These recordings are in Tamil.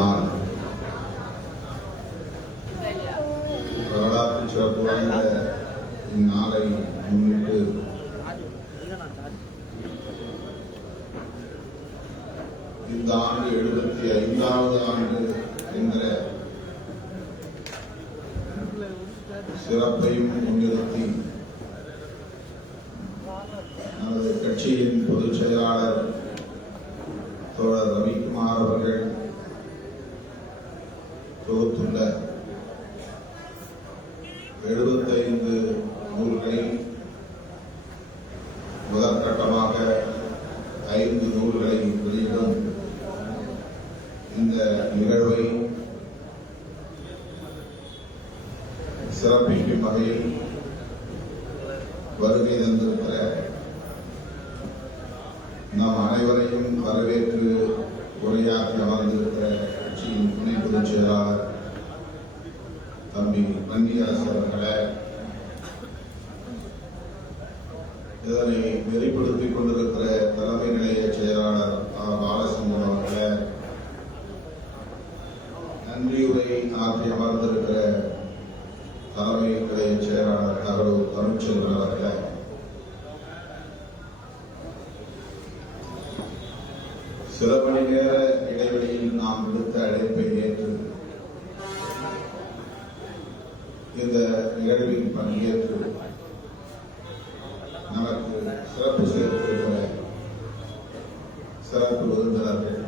நாள் வரலாற்று சிறப்பு வாய்ந்த இந்நாளை முன்னிட்டு இந்த ஆண்டு 75வது ஆண்டு என்ற சிறப்பையும் முன்னிறுத்தி நமது கட்சியின் பொதுச் செயலாளர் தோழர் ரவிக்குமார் அவர்கள் தொகுத்துள்ள 75 நூல்களை முதற்கட்டமாக 5 நூல்களை வெளியிடும் இந்த நிகழ்வை சிறப்பிக்கும் வகையில் வருகை தந்திருக்கிற நாம் அனைவரையும் வரவேற்று உரையாற்றி அமர்ந்திருக்கிற கட்சியின் துணை பொதுச் செயலாளர் தம்பி வன்னியரசு அவர்களே, இதனை நெறிப்படுத்திக் கொண்டிருக்கிற தலைமை நிலைய செயலாளர் பாலசிங்கம் அவர்களே, நன்றியுரை ஆற்றி அமர்ந்திருக்கிற தலைமை நிலைய செயலாளர் தகவல் தமிழ்ச்செல்வன் அவர்களே, சில மணி நேர இடைவெளியில் நாம் விடுத்த அழைப்பை ஏற்று இந்த நிகழ்வில் பங்கேற்று நமக்கு சிறப்பு சேர்த்திருக்கிற சிறப்பு விருந்தினர்கள்,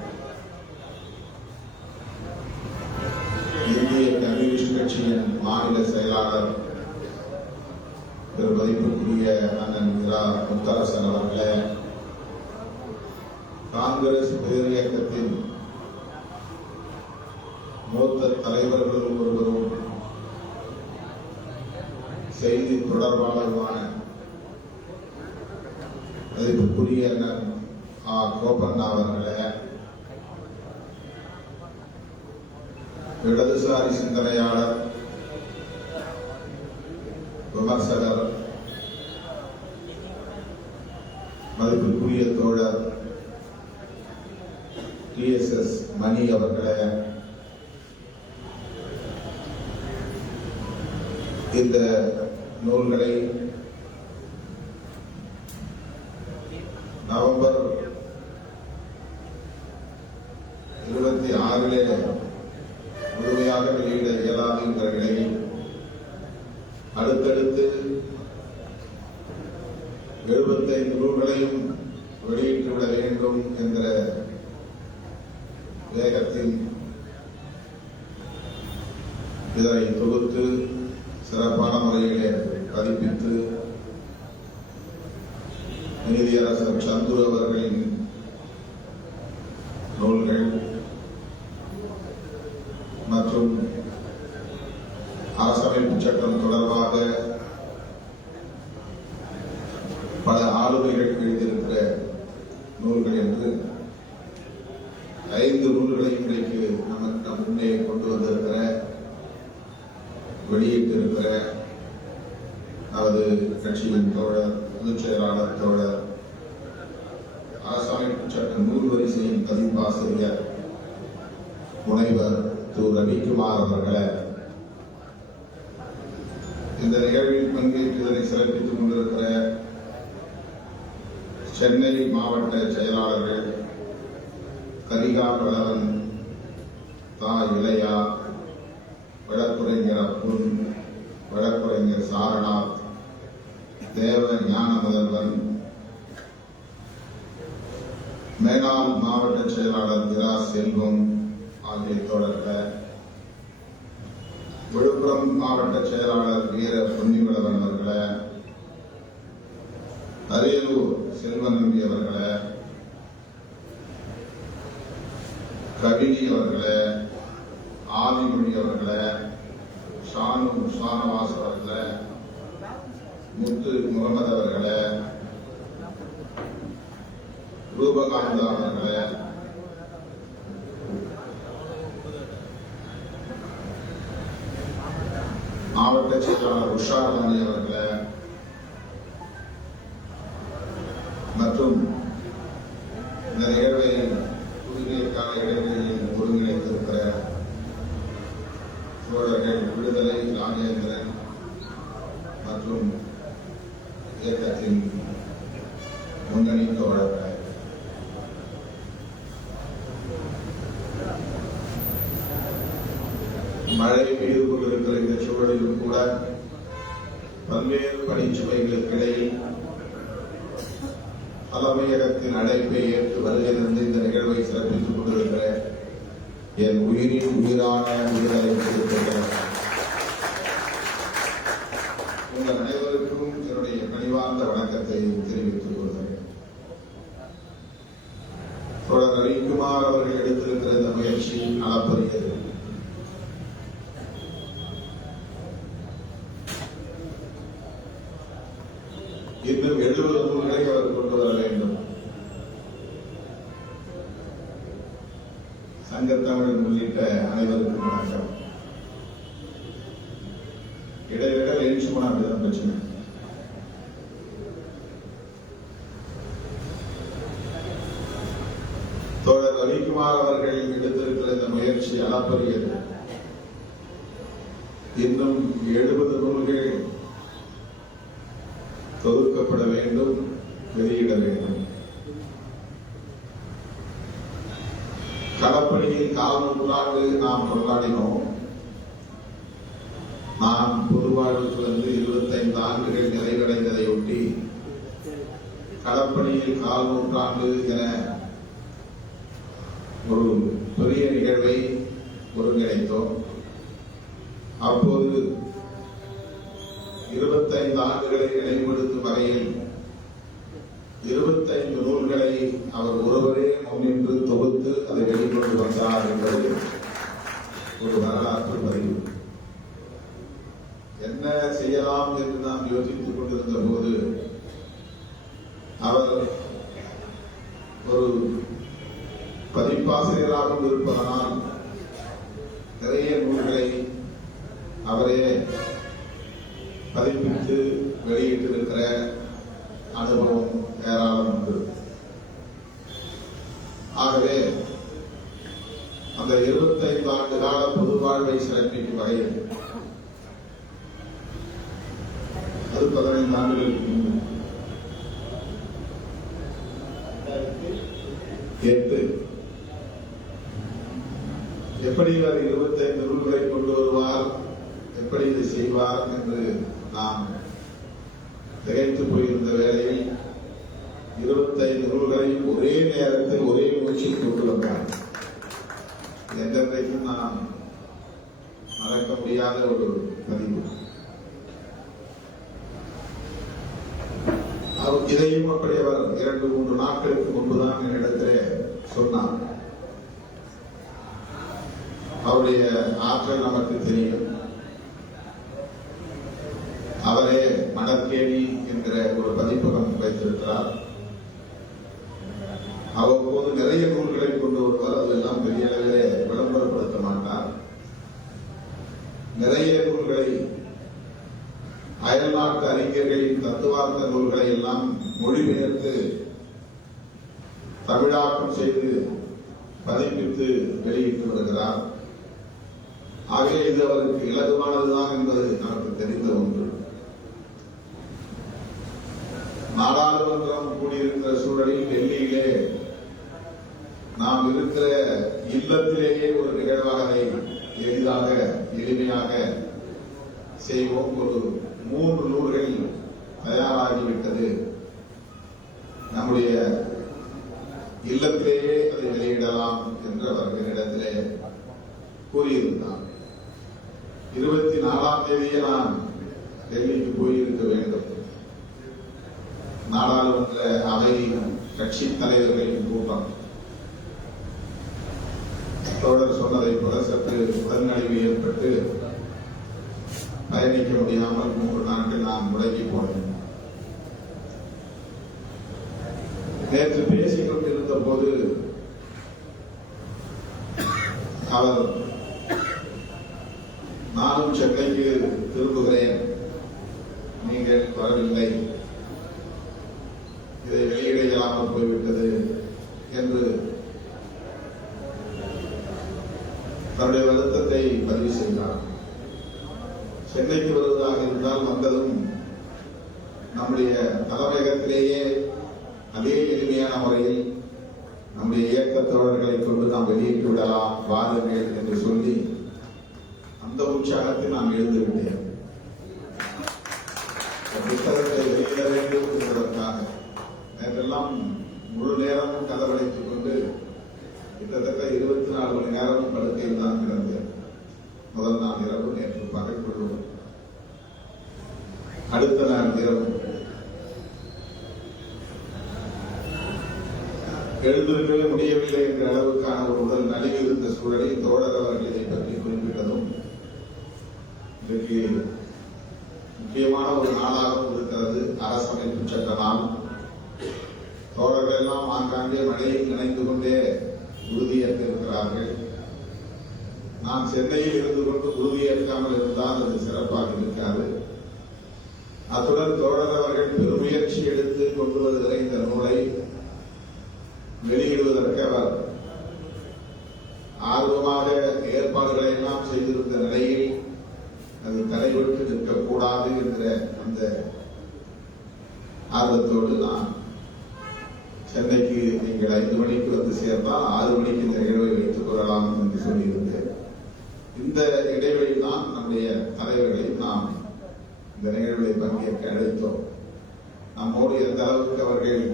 இந்திய கம்யூனிஸ்ட் கட்சியின் மாநில செயலாளர் திரு மதிப்புக்குரிய அண்ணன் இரா முத்தரசன் அவர்களே, காங்கிரஸ் பேரியக்கத்தின் மூத்த தலைவர்களும் ஒருவரும் செய்தி தொடர்பாளருமான மதிப்புக்குரிய அண்ணன் கோபண்ணா அவர்களே, இடதுசாரி சிந்தனையாளர் விமர்சகர் மதிப்புக்குரிய தோழர் TSS மணி அவர்களே, இந்த நூல்களை நவம்பர் 26 முழுமையாக வெளியிட இயலாது என்ற நிலையில் அடுத்தடுத்து 75 நூல்களையும் வெளியிட்டுவிட வேண்டும் என்ற வேகத்தில் இதனை தொகுத்து சிறப்பான முறையிலே பதிப்பித்து நீதியரசர் சந்துரு அவர்களின் நூல்கள் மற்றும் அரசமைப்பு சட்டம் தொடர்பாக பல ஆளுமைகள் எழுதியிருக்கிற நூல்கள் என்று 5 நூல்களை இன்றைக்கு நமக்கு முன்னே கொண்டு வந்திருக்கிற வெளியிட்டிருக்கிற நமது கட்சியின் தோழர் பொதுச் செயலாளர் தோழர் அரசமைப்பு சட்ட நூல் வரிசையின் பதிப்பாசிரியர் முனைவர் திரு ரவிக்குமார் அவர்களே, இந்த நிகழ்வில் பங்கேற்று இதனை சிறப்பித்துக் கொண்டிருக்கிற சென்னை மாவட்ட செயலாளர்கள் கரிகா பலவன், தா இளையா, வழக்குரைஞர் அப்புன், வழக்குரைஞர் சாரநாத், தேவ ஞான முதல்வன், மேனாள் மாவட்ட செயலாளர் இரா செல்வம் ஆகிய தோழர்கள், விழுப்புரம் மாவட்ட செயலாளர் வீர பொன்னிவளவன் அவர்களே, அரியலூர் செல்வநம்பி அவர்களே, கவினி அவர்களே, ஆதிமொழி அவர்களே, ஷானவாஸ் அவர்களே, முத்து முகமது அவர்களே, ரூபகாந்தா அவர்களே, மாவட்ட செயலாளர் உஷார் காந்தி அவர்களே மற்றும் இந்த நிகழ்வை குறுகிய கால இடைவெளியில் ஒருங்கிணைத்திருக்கிற மழை பெய்து கொண்டிருக்கிற இந்த சூழலிலும் கூட பல்வேறு பணிச்சுமைகளுக்கு இடையில் தலைமையகத்தின் அழைப்பை ஏற்று வருகிறது இந்த நிகழ்வை சிறப்பித்துக் கொண்டிருக்கிற என் உயிரின் உயிரான உயிரை உங்கள் அனைவருக்கும் என்னுடைய கனிவார்ந்த வணக்கத்தை தெரிவித்துக் கொள்கிறேன். தொடர் ரவிக்குமார் அவர்கள் எடுத்திருக்கிற இந்த முயற்சி அளப்பரியது. இன்னும் 70 நூல்களை அவர் கொண்டு வர வேண்டும். சங்கத்தமிழன் உள்ளிட்ட அனைவருக்கும் வணக்கம். இடையிட எழுச்சி போன அப்படிதான் பிரச்சனை. தோழர் ரவிக்குமார் அவர்கள் எடுத்திருக்கிற இந்த முயற்சி அளப்பரியது. இன்னும் 70 நூல்கள் தொகுக்கப்பட வேண்டும், வெளியிட வேண்டும். களப்பணியில் 4 நூற்றாண்டு நாம் கொண்டாடினோம். நான் பொதுவாழ்வுக்கு வந்து 25 ஆண்டுகள் நிறைவடைந்ததையொட்டி களப்பணியில் 4 நூற்றாண்டு என ஒரு பெரிய நிகழ்வை ஒருங்கிணைத்தோம். அப்போது 25 ஆண்டுகளை நினைவுபடுத்தும் வகையில் 25 நூல்களை அவர் ஒருவரே முன்னின்று தொகுத்து அதை வெளிக்கொண்டு வந்தார் என்பது ஒரு வரலாற்று பதிவு. என்ன செய்யலாம் என்று நாம் யோசித்துக் கொண்டிருந்த போது அவர் ஒரு பதிப்பாசிரியராகவும் இருப்பதனால் நிறைய நூல்களை அவரே பதிப்பித்து வெளியிட்டிருக்கிற அனுபவம் ஏராளம் உண்டு. ஆகவே அந்த 25 ஆண்டு கால பொது வாழ்வை சிறப்பிக்கும் வகையில் அது 15 ஆண்டுகளுக்கு முன்பு 8 எப்படி அவர் 25 நூல்களை கொண்டு வருவார், எப்படி இதை செய்வார் என்று நாம் திகைத்து போயிருந்த வேளையில் 25 நூல்களையும் ஒரே நேரத்தில் ஒரே மூச்சில் கொண்டு வந்தார். என்றைக்கும் நாம் மறக்க முடியாத ஒரு பதிவு. இதையும் அப்படி அவர் 2-3 நாட்களுக்கு முன்புதான் என்னிடத்திலே சொன்னார். அவருடைய ஆற்றல் நமக்கு தெரியும். அவரே மணற்கேணி என்கிற ஒரு பதிப்பகம் வைத்திருக்கிறார். அவ்வப்போது நிறைய நூல்களை கொண்டு வருவார். அதெல்லாம் பெரிய அளவிலே விளம்பரப்படுத்த மாட்டார். நிறைய நூல்களை அயல்நாட்டு அறிஞர்களின் தத்துவார்த்த நூல்களை எல்லாம் மொழிபெயர்த்து தமிழாக்கம் செய்து பதிப்பித்து வெளியிட்டு வருகிறார். ஆகவே இது அவருக்கு இலகுவானதுதான் என்பது நமக்கு தெரிந்த ஒன்று. நாடாளுமன்றம் கூடியிருக்கிற சூழலில் டெல்லியிலே நாம் இருக்கிற இல்லத்திலேயே ஒரு நிகழ்வாக எளிதாக எளிமையாக செய்வோம். ஒரு 3 நூல்கள் தயாராகிவிட்டது. நம்முடைய இல்லத்திலேயே அதை வெளியிடலாம் என்று அவர் என்னிடத்திலே கூறியிருந்தார். 24ஆம் தேதியே நான் டெல்லிக்கு போயிருக்க வேண்டும். நாடாளுமன்ற அவை கட்சி தலைவர்களின் கூட்டம். தோழர் சொன்னதை போல சற்று உடல்நலிவு ஏற்பட்டு பயணிக்க முடியாமல் 3 நாட்கள் நான் முடங்கி போனேன். நேற்று பேசிக் கொண்டிருந்த போது அவர் நானும் சென்னைக்கு திரும்புகிறேன், நீங்கள் வரவில்லை, இதை வெளியிட இயலாமல் போய்விட்டது என்று தன்னுடைய வருத்தத்தை பதிவு செய்தார். சென்னைக்கு வருவதாக இருந்தால் வந்ததும் நம்முடைய தலைமையகத்திலேயே அதே எளிமையான முறையில் நம்முடைய இயக்க தோழர்களை கொண்டு நாம் வெளியிட்டு விடலாம் வாருங்கள் என்று சொல்லி அந்த உற்சாகத்தில் நான் எழுந்து விட்டேன். புத்தகத்தை வெளியிட வேண்டும் என்பதற்காக நேற்றெல்லாம் முழு நேரமும் கதவடைத்துக் கொண்டு கிட்டத்தட்ட 24 மணி நேரமும் படுக்கையில் தான் கிடந்தேன். முதல் நாள் இரவு, நேற்று பகல் கொள்வோம், அடுத்த நாள் இரவு எழுந்திருக்கவே முடியவில்லை என்ற அளவுக்கான ஒரு உடல் நலிவு இருந்த சூழலில் தோழர் அவர்கள் இதை பற்றி குறிப்பிட்டதும் இன்றைக்கு முக்கியமான ஒரு நாளாகவும் இருக்கிறது. அரசமைப்பு சட்ட நாள். தோழர்கள் எல்லாம் ஆங்காங்கே மழையில் நினைந்து கொண்டே உறுதியேற்றிருக்கிறார்கள். நான் சென்னையில் இருந்து கொண்டு உறுதியேற்காமல் இருந்தால் அது சிறப்பாக இருக்காது. அத்துடன் தோழர் அவர்கள் பெருமுயற்சி எடுத்து கொண்டு வருகிற இந்த நூலை வெளியிடுவதற்கு அவர் ஆர்வமாக ஏற்பாடுகளை எல்லாம் செய்திருந்த நிலையில் அது தடைபட்டு நிற்கக்கூடாது என்ற அந்த ஆர்வத்தோடு நான் சென்னைக்கு நீங்கள் 5 மணிக்கு வந்து சேர்ந்தால் 6 மணிக்கு இந்த நிகழ்வை வைத்துக் கொள்ளலாம் என்று சொல்லியிருந்தேன். இந்த இடைவெளியில் தான் நம்முடைய தலைவர்களை நாம் இந்த நிகழ்வை பங்கேற்க அழைத்தோம். நம்மோடு எந்த அளவுக்கு அவர்கள்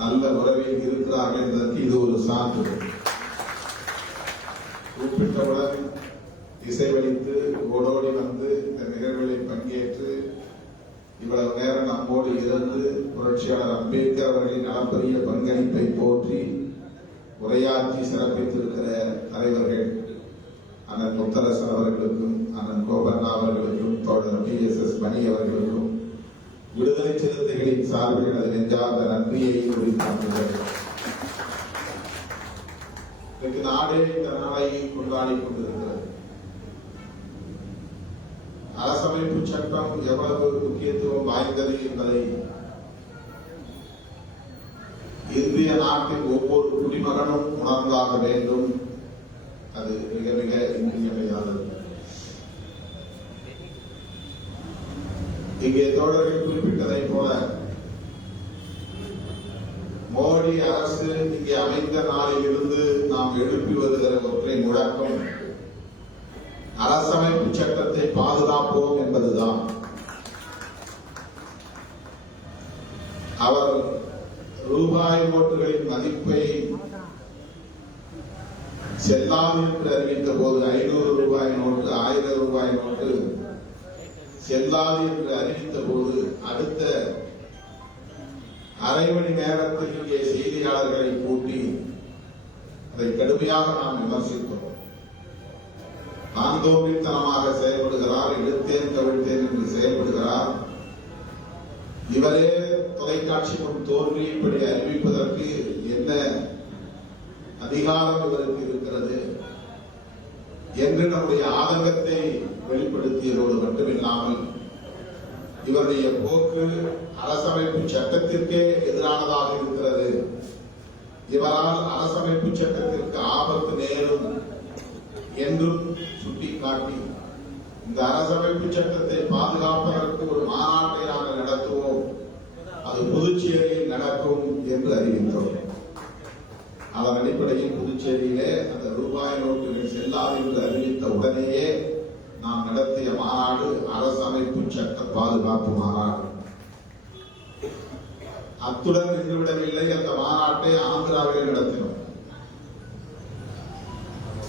நல்ல உறவில் இருக்கிறார்கள் என்பதற்கு இது ஒரு சான்று. கூப்பிட்டவுடன் இசைவளித்து ஓடோடி வந்து இந்த நிகழ்வுகளை பங்கேற்று இவ்வளவு நேரம் நம்மோடு இருந்து புரட்சியாளர் அம்பேத்கர் அவர்களின் அளப்பரிய பங்களிப்பை போற்றி உரையாற்றி சிறப்பித்திருக்கிற தலைவர்கள் அண்ணன் முத்தரசன் அவர்களுக்கும், அண்ணன் கோபண்ணா அவர்களுக்கும், தோழர் PSS மணி அவர்களுக்கும் விடுதலை சிறுத்தைகளின் சார்பில் எனது நெஞ்சார்ந்த நன்றியை குறிப்பிட்டார்கள். இன்றைக்கு நாடே இந்த நாளை கொண்டாடி கொண்டிருக்கிறது. அரசமைப்பு சட்டம் எவ்வளவு முக்கியத்துவம் வாய்ந்தது என்பதை இந்திய நாட்டின் ஒவ்வொரு குடிமகனும் உணர்ந்தாக வேண்டும். அது மிக மிக இன்றியமையாதது. இங்கே தோழர்கள் குறிப்பிட்டதை போல மோடி அரசு இங்கே அமைந்த நாளில் இருந்து நாம் எழுப்பி வருகிற ஒற்றை முழக்கம் அரசமைப்பு சட்டத்தை பாதுகாப்போம் என்பதுதான். அவர் ரூபாய் நோட்டுகளின் மதிப்பை செல்லாது என்று அறிவித்த போது 500 ரூபாய் நோட்டு, 1000 ரூபாய் நோட்டு செல்லாது என்று அறிவித்த போது அடுத்த அரை மணி நேரத்தில் இங்கே செய்தியாளர்களை கூட்டி அதை கடுமையாக நாம் விமர்சித்தோம். தாந்தோன்றித்தனமாக செயல்படுகிறார், இழுத்தேன் கவிழ்த்தேன் என்று செயல்படுகிறார். இவரே தொலைக்காட்சி முன் தோன்றி இப்படி அறிவிப்பதற்கு என்ன அதிகாரம் இவருக்கு இருக்கிறது என்று நம்முடைய ஆதங்கத்தை வெளிப்படுத்தியதோடு மட்டுமில்லாமல் இவருடைய போக்கு அரசமைப்பு சட்டத்திற்கே எதிரானதாக இருக்கிறது. இவரால் அரசமைப்பு சட்டத்திற்கு ஆபத்து நேரும் என்றும் சுட்டிக்காட்டி இந்த அரசமைப்பு சட்டத்தை பாதுகாப்பதற்கு ஒரு மாநாட்டை நாங்கள் நடத்துவோம், அது புதுச்சேரியில் நடக்கும் என்று அறிவித்தோம். அதன் அடிப்படையில் புதுச்சேரியிலே அந்த ரூபாய் நோட்டுகள் செல்லாது என்று அறிவித்த உடனேயே நாம் நடத்திய மாநாடு அரசமைப்பு சட்ட பாதுகாப்பு மாநாடு. அத்துடன் நின்றுவிடவில்லை. அந்த மாநாட்டை ஆந்திராவிலே நடத்தினோம்,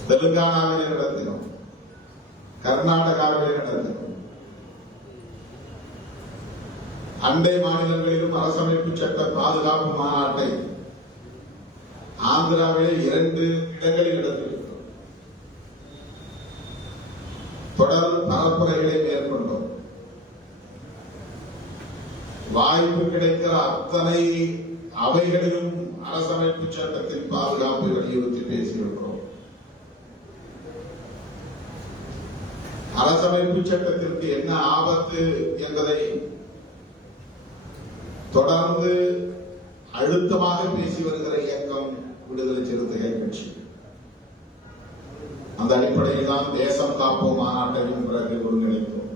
தெலுங்கானாவிலே நடத்தினோம், கர்நாடகாவிலே நடத்தினோம். அண்டை மாநிலங்களிலும் அரசமைப்பு சட்ட பாதுகாப்பு மாநாட்டை ஆந்திராவிலே 2 இடங்களில் நடத்தியிருக்கிறோம். தொடர் பரப்புரைகளை மேற்கொண்டோம். வாய்ப்பு கிடைக்கிற அத்தனை அவைகளிலும் அரசமைப்பு சட்டத்தின் பாதுகாப்பை வலியுறுத்தி பேசியிருக்கிறோம். அரசமைப்பு சட்டத்திற்கு என்ன ஆபத்து என்பதை தொடர்ந்து அழுத்தமாக பேசி வருகிற இயக்கம் விடுதலை சிறுத்தைகள் கட்சி. அந்த அடிப்படையில் தான் தேசம் காப்போம் மாநாட்டையும் பிறகு ஒருங்கிணைத்தோம்,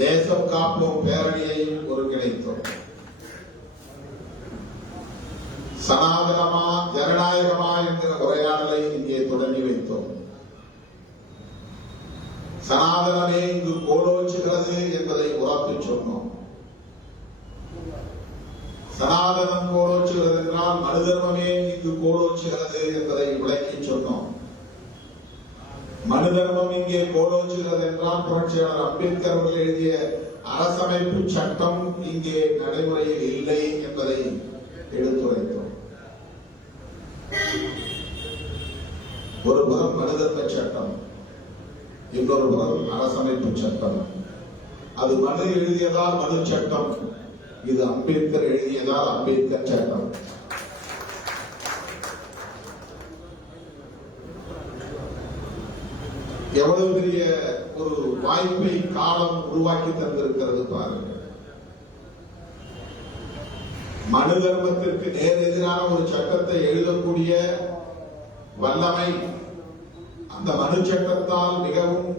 தேசம் காப்போம் பேரணியையும் ஒருங்கிணைத்தோம். சனாதனமா ஜனநாயகமா என்கிற உரையாடலை இங்கே தொடங்கி வைத்தோம். சனாதனமே இங்கு கோலோச்சுகிறது என்பதை உரத்து சொன்னோம். சனாதனம் கோலோச்சுகிறது என்றால் மனு தர்மமே இங்கு கோலோச்சுகிறது என்பதை விளக்கி சொன்னோம். மனு தர்மம் இங்கே கோலோச்சுகிறது என்றால் புரட்சியாளர் அம்பேத்கர் அவர்கள் எழுதிய அரசமைப்பு சட்டம் இங்கே நடைமுறையில் இல்லை என்பதை எடுத்துரைத்தோம். ஒரு புறம் மனு தர்ம சட்டம், இன்னொரு புறம் அரசமைப்பு சட்டம். அது மனு எழுதியதால் மனு சட்டம், இது அம்பேத்கர் எழுதியதால் அம்பேத்கர் சட்டம். எவ்வளவு பெரிய ஒரு வாய்ப்பை காலம் உருவாக்கி தந்திருக்கிறது பாருங்கள். மனு தர்மத்திற்கு நேர் எதிரான ஒரு சட்டத்தை எழுதக்கூடிய வல்லமை அந்த மனு சட்டத்தால் மிகவும்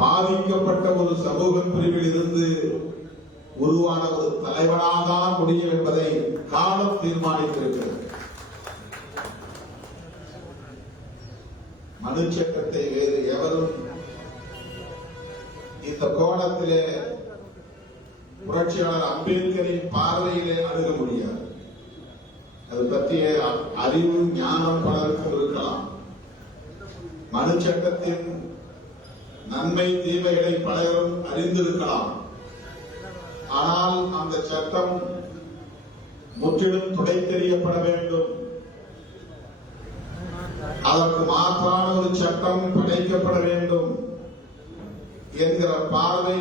பாதிக்கப்பட்ட ஒரு சமூக பிரிவில் இருந்து உருவான ஒரு தலைவனால்தான் முடியும் என்பதை காலம் தீர்மானித்திருக்கிறது. மனு சட்டத்தை வேறு எவரும் இந்த கோணத்திலே புரட்சியாளர் அம்பேத்கரின் பார்வையிலே அணுக முடியாது. அது பற்றிய அறிவு ஞானம் பலருக்கும் இருக்கலாம். மனு சட்டத்தின் நன்மை தீமைகளை பலரும் அறிந்திருக்கலாம். ஆனால் அந்த சட்டம் முற்றிலும் துடைத்தெறியப்பட வேண்டும், அதற்கு மாற்றான ஒரு சட்டம் படைக்கப்பட வேண்டும் என்கிற பார்வை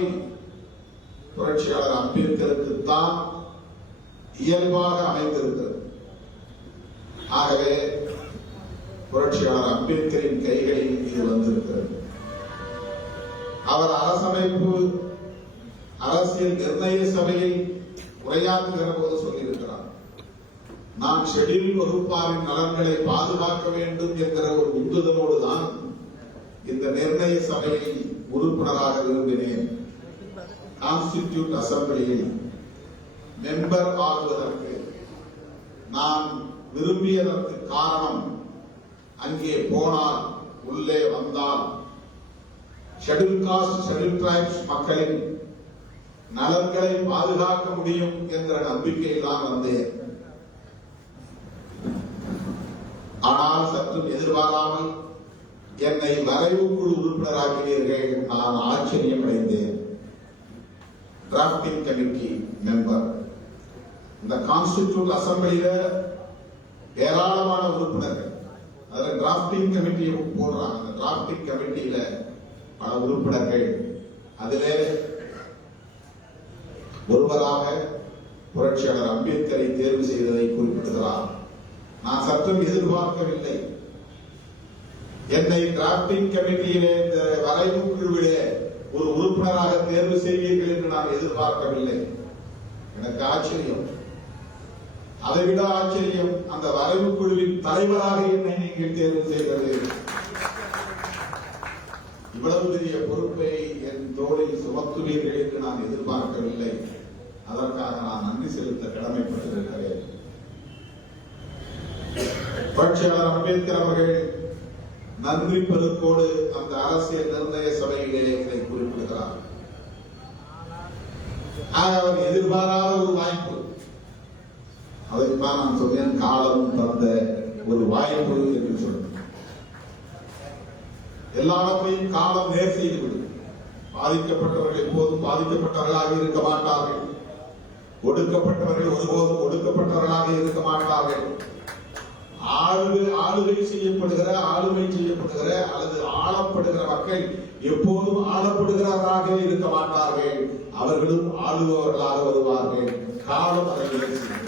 புரட்சியாளர் அம்பேத்கருக்கு தான் இயல்பாக அமைந்திருக்கிறது. ஆகவே புரட்சியாளர் அம்பேத்கரின் கைகளில் இது வந்திருக்கிறது. அவர் அரசமைப்பு அரசியல் நிர்ணய சபையில் உரையாற்றுகிற போது சொல்லியிருக்கிறார், நான் ஷெட்யூல் வகுப்பாரின் நலன்களை பாதுகாக்க வேண்டும் என்கிற ஒரு உந்துதலோடு தான் இந்த நிர்ணய சபையில் உறுப்பினராக விரும்பினேன். கான்ஸ்டிடியூட் அசம்பிளியில் மெம்பர் ஆகுவதற்கு நான் விரும்பியதற்கு காரணம், அங்கே போனால் உள்ளே வந்தால் ஷெட்யூல் காஸ்ட் ஷெட்யூல் டிரைப்ஸ் மக்களின் நலன்களை பாதுகாக்க முடியும் என்ற நம்பிக்கையில் தான் வந்தேன். ஆனால் சற்றும் எதிர்பாராமல் என்னை வரைவு குழு உறுப்பினராக்கினீர்கள். நான் ஆச்சரியம் அடைந்தேன். Drafting committee member. இந்த கான்ஸ்டிடியூட் அசம்பிளியில ஏராளமான உறுப்பினர்கள், அதுல டிராப்டிங் கமிட்டியை போடுறாங்க. அந்த டிராப்டிங் கமிட்டியில பல உறுப்பினர்கள், அதிலே ஒருவராக புரட்சியாளர் அம்பேத்கரை தேர்வு செய்ததை குறிப்பிடுகிறார். நான் சற்றும் எதிர்பார்க்கவில்லை. என்னை டிராப்டிங் கமிட்டியிலே இந்த வரைவு குழுவிலே ஒரு உறுப்பினராக தேர்வு செய்வீர்கள் என்று நான் எதிர்பார்க்கவில்லை. எனக்கு ஆச்சரியம். அதைவிட ஆச்சரியம், அந்த வரைவு குழுவின் தலைவராக என்னை நீங்கள் தேர்வு செய்வது. இவ்வளவு பெரிய பொறுப்பை என் தோளில் சுமத்துவீர்கள் என்று நான் எதிர்பார்க்கவில்லை. அதற்காக நான் நன்றி செலுத்த கடமைப்பட்டிருக்கிறேன். புரட்சியாளர் அம்பேத்கர் அவர்கள் நன்றி பெருக்கோடு அந்த அரசியல் நிர்ணய சபையிலே இதை குறிப்பிடுகிறார். அவர் எதிர்பாராத ஒரு வாய்ப்பு, அதைத்தான் நான் சொன்னேன், காலம் தந்த ஒரு வாய்ப்பு என்று சொன்னேன். எல்லாவற்றையும் காலம் நேர் செய்துவிடும். பாதிக்கப்பட்டவர்கள் எப்போதும் பாதிக்கப்பட்டவர்களாக இருக்க மாட்டார்கள். ஒடுக்கப்பட்டவர்கள் ஒருபோதும் ஒடுக்கப்பட்டவர்களாக இருக்க மாட்டார்கள். ஆளுகை செய்யப்படுகிற, ஆளுமை செய்யப்படுகிற அல்லது ஆளப்படுகிற மக்கள் எப்போதும் ஆளப்படுகிறவராக இருக்க மாட்டார்கள். அவர்களும் ஆளுபவர்களாக வருவார்கள். காலம் அதை செய்யும்.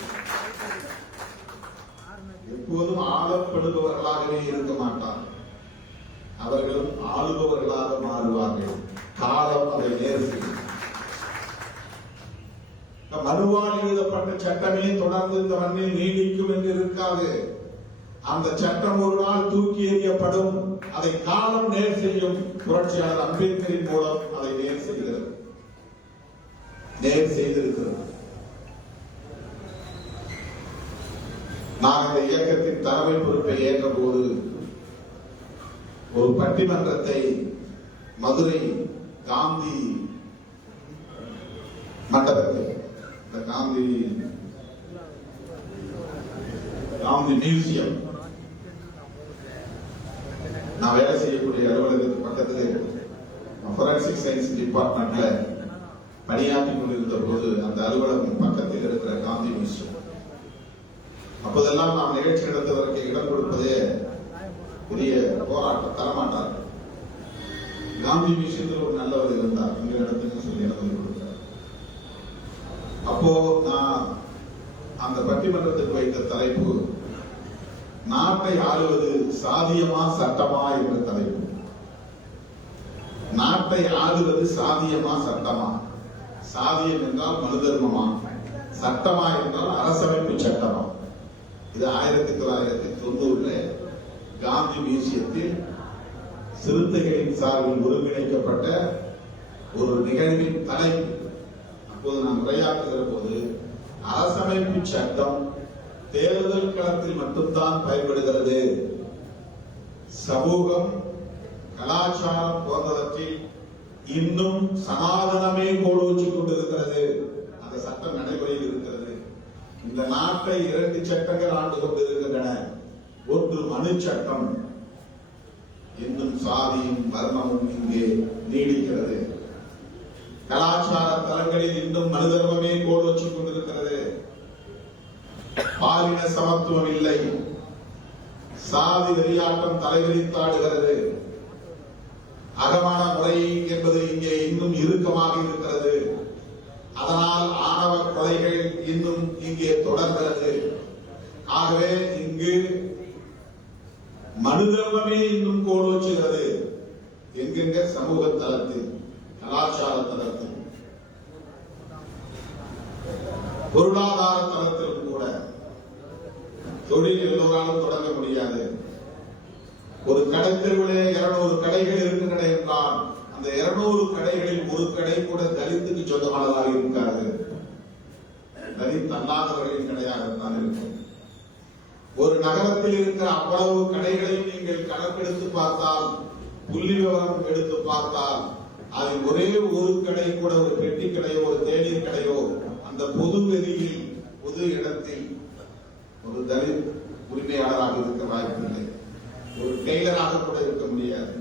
எப்போதும் ஆளப்படுபவர்களாகவே இருக்க மாட்டார்கள். அவர்களும் ஆளுபவர்களாக மாறுவார்கள். காலம் அதை நேர் செய்யும். மனுவால் எழுதப்பட்ட சட்டமே தொடர்ந்து இந்த மண்ணில் நீடிக்கும் என்று இருக்காது. அந்த சட்டம் ஒரு நாள் தூக்கி எறியப்படும். அதை காலம் நேர் செய்யும். புரட்சியாளர் அம்பேத்கரின் மூலம் அதை நேர் செய்கிறது, நேர் செய்திருக்கிறது. நான் இந்த இயக்கத்தின் தலைமை பொறுப்பை ஏற்ற போது ஒரு பட்டிமன்றத்தை மதுரை காந்தி மண்டபத்தில் இந்த காந்தி மியூசியம் நான் வேலை செய்யக்கூடிய அலுவலகத்துக்கு பக்கத்திலே ஃபோரன்சிக் சயின்ஸ் டிபார்ட்மெண்ட்ல பணியாற்றி கொண்டிருந்த போது அந்த அலுவலகம் பக்கத்தில் இருக்கிற காந்தி மியூசியம், அப்போதெல்லாம் நாம் நிகழ்ச்சி நடத்துவதற்கு இடம் கொடுப்பதே பெரிய போராட்டம், தரமாட்டார்கள். காந்தி மியூசியத்தில் ஒரு நல்லவர் இருந்தார், இந்த இடத்துக்கு சொல்லி இடம் கொடுத்தார். அப்போ நான் அந்த பட்டிமன்றத்துக்கு வைத்த தலைப்பு நாட்டை ஆளுவது சாதியமா சட்டமா என்ற தலைப்பு. நாட்டை ஆளுவது சாதியமா சட்டமா? சாதியம் என்றால் மனு தர்மமா, சட்டமா என்றால் அரசமைப்பு சட்டமா? இது 1990 காந்தி மியூசியத்தில் சிறுத்தைகளின் சார்பில் ஒருங்கிணைக்கப்பட்ட ஒரு நிகழ்வின் தலைப்பு. அப்போது நான் உரையாற்றுகிற போது அரசமைப்பு சட்டம் தேர்தல் களத்தில் மட்டும்தான் பயன்படுகிறது, சமூகம் கலாச்சாரம் போன்றவற்றில் இன்னும் சனாதனமே கோலோச்சிக் கொண்டிருக்கிறது. அந்த சட்டம் நடைமுறையில் இருக்கிறது. இந்த நாட்டை 2 சட்டங்கள் ஆண்டு கொண்டிருக்கின்றன. ஒன்று மனு சட்டம், இன்னும் சாதியும் வர்ணமும் இங்கே நீடிக்கிறது. கலாச்சார தலங்களில் இன்னும் மனு தர்மமே கோலோச்சிக் கொண்டிருக்கிறது. பாலின சமத்துவம் இல்லை, சாதி வெறியாட்டம் தலைவிரித்தாடுகிறது. அகமான முறை என்பது இங்கே இன்னும் இறுக்கமாக இருக்கிறது. அதனால் ஆணவ கொலைகள் இன்னும் இங்கே தொடர்கிறது. ஆகவே இங்கு மனு தர்மமே இன்னும் கோலோச்சுகிறது. என்கின்ற சமூக தளத்தில், கலாச்சார தளத்தில், பொருளாதார தளத்திலும் கூட தொழில் எல்லோராலும் தொடங்க முடியாது. ஒரு கடைத்தெருவிலே 200 கடைகள் இருக்கின்றன என்றால் அந்த 200 கடைகளில் ஒரு கடை கூட தலித்துக்கு சொந்தமானதாக இருக்காது, தலித் அல்லாதவர்களின் கடையாகத்தான் இருக்கும். ஒரு நகரத்தில் இருக்கிற அவ்வளவு கடைகளையும் நீங்கள் கணக்கெடுத்து பார்த்தால், புள்ளி விவரம் எடுத்து பார்த்தால், அதில் ஒரே ஒரு கடை கூட, ஒரு பெட்டி கடையோ ஒரு தேநீர் கடையோ அந்த பொது வெளியில் பொது இடத்தில் ஒரு தலித் உரிமையாளராக இருக்க வாய்ப்பில்லை. ஒரு டெய்லராக கூட இருக்க முடியாது.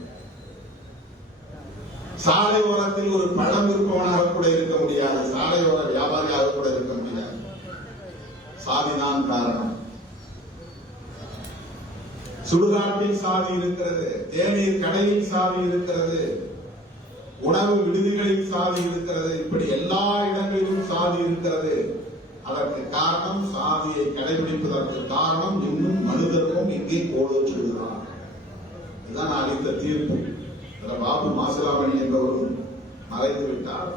சாலை ஓரத்தில் ஒரு பழம் விற்பவனாக கூட இருக்க முடியாது. சாலையோர வியாபாரியாக கூட இருக்க முடியாது. சாதிதான் காரணம். சுடுகாட்டில் சாதி இருக்கிறது, தேநீர் கடையில் சாதி இருக்கிறது, உணவு விடுதிகளில் சாதி இருக்கிறது. இப்படி எல்லா இடங்களிலும் சாதி இருக்கிறது. அதற்கு காரணம், சாதியை கடைபிடிப்பதற்கு காரணம் இன்னும் மனு தர்மம் இங்கே கோலோச்சுகிறார். இதுதான் அளித்த தீர்ப்பு. பாபு மாசிலாமணி என்பவரும் மறைந்து விட்டார்.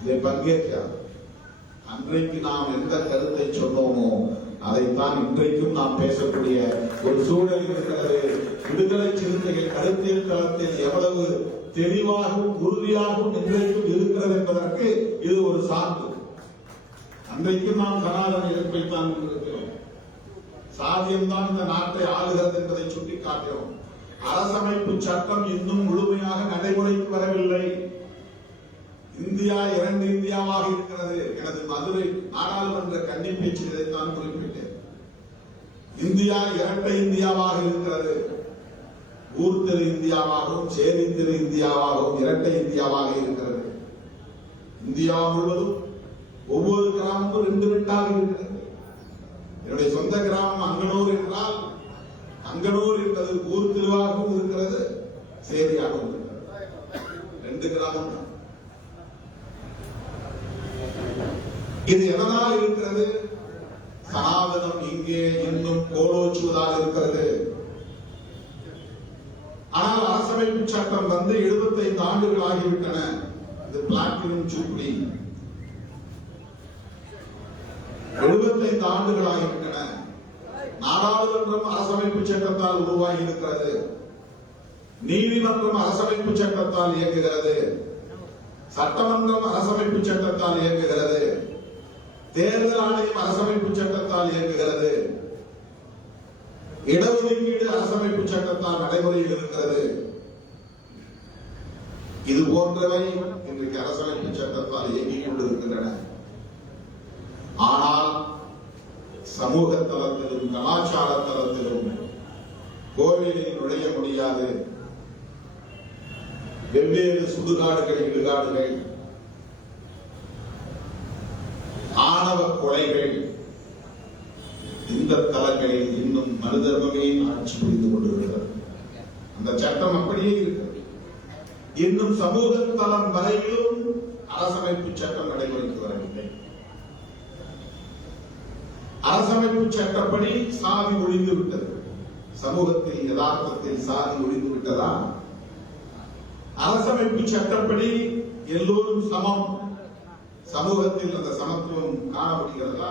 இதை பங்கேற்றார். அன்றைக்கு நாம் எந்த கருத்தை சொன்னோமோ அதைத்தான் இன்றைக்கும் நாம் பேசக்கூடிய ஒரு சூழல் இருக்கிறது. விடுதலை சிறுத்தைகள் கருத்தியல் தளத்தில் எவ்வளவு தெளிவாகவும் உறுதியாகவும் இன்றைக்கும் இருக்கிறது என்பதற்கு இது ஒரு சான்று. அன்றைக்கும் நாம் சனாதன எதிர்ப்பைத்தான் கொண்டிருக்கிறோம். சாதியம்தான் இந்த நாட்டை ஆளுகிறது என்பதை சுட்டிக்காட்டுகிறோம். அரசமைப்பு சட்டம் இன்னும் முழுமையாக நடைமுறைக்கு வரவில்லை. இந்தியா 2 இந்தியாவாக இருக்கிறது. எனது மதுரை நாடாளுமன்ற கண்டிப்பேச்சு இதைத்தான் குறிப்பிட்டேன். இந்தியா 2 இந்தியாவாக இருக்கிறது. ஊர் தெரு இந்தியாவாகவும் சேரி தெரு இந்தியாவாகவும் 2 இந்தியாவாக இருக்கிறது. இந்தியா முழுவதும் ஒவ்வொரு கிராமமும் 2 இருக்கிறது. என்னுடைய சொந்த கிராமம் அங்கனூர் என்றால், அங்கனூர் என்பது ஊர் திருவாகவும் இருக்கிறது, சேரியாகவும் இருக்கிறது. 2 கிராமம் தான். இது எதனால் இருக்கிறது? சனாதனம் இங்கே இன்னும் கோலோச்சுவதாக இருக்கிறது. ஆனால் அரசமைப்பு சட்டம் வந்து 75 ஆண்டுகள் ஆகிவிட்டன. இது பிளாட்டினம் ஜூப்ளி. 75 ஆண்டுகள் ஆகிவிட்டன. நாடாளுமன்றம் அரசமைப்பு சட்டத்தால் உருவாகி இருக்கிறது. நீதிமன்றம் அரசமைப்பு சட்டத்தால் இயங்குகிறது. சட்டமன்றம் அரசமைப்பு சட்டத்தால் இயங்குகிறது. தேர்தல் ஆணையம் அரசமைப்பு சட்டத்தால் இயங்குகிறது. இடஒதுக்கீடு அரசமைப்பு சட்டத்தால் நடைமுறையில் இருக்கிறது. இது போன்றவை இன்றைக்கு அரசமைப்பு சட்டத்தால் இயங்கிக் கொண்டிருக்கின்றன. ஆனால் சமூக தளத்திலும் கலாச்சார தளத்திலும் கோவிலில் நுழைய முடியாது. வெவ்வேறு சுடுகாடுகள், இடுகாடுகள், ஆணவ கொலைகள், இந்த தலங்களில் இன்னும் மறுதர்மமே ஆட்சி புரிந்து கொண்டிருக்கிறது. அந்த சட்டம் அப்படியே இருக்கிறது. இன்னும் சமூக தளம் வரையிலும் அரசமைப்பு சட்டம் நடைமுறைக்கு வரவில்லை. அரசமைப்பு சட்டப்படி சாதி ஒழிந்து விட்டது. சமூகத்தில் யதார்த்தத்தில் சாதி ஒழிந்து விட்டதா? அரசமைப்பு சட்டப்படி எல்லோரும் சமம், சமூகத்தில் அந்த சமத்துவம் காண முடிகிறதா?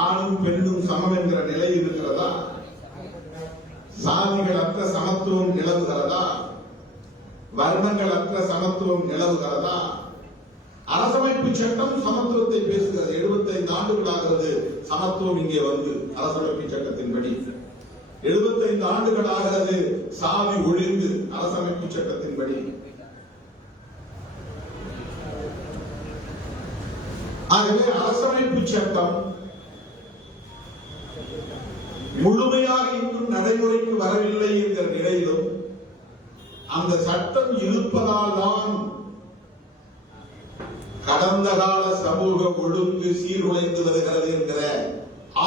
ஆணும் பெண்ணும் சமம் என்கிற நிலை இருக்கிறதா? சாதிகள் அற்ற சமத்துவம் நிலவுகிறதா? வர்ணங்கள் அற்ற சமத்துவம் நிலவுகிறதா? அரசமைப்பு சட்டம் சமத்துவத்தை பேசுகிறது. 75 ஆண்டுகளாகிறது சமத்துவம் இங்கே வந்து. அரசமைப்பு சட்டத்தின்படி 75 ஆண்டுகளாகிறது சாதி ஒழிந்து. அரசமைப்பு சட்டத்தின்படி ஆகவே அரசமைப்பு சட்டம் முழுமையாக இன்னும் நடைமுறைக்கு வரவில்லை என்ற நிலையிலும் அந்த சட்டம் இருப்பதால் தான் கடந்த கால சமூக ஒழுங்கு சீர்குலைந்து வருகிறது என்கிற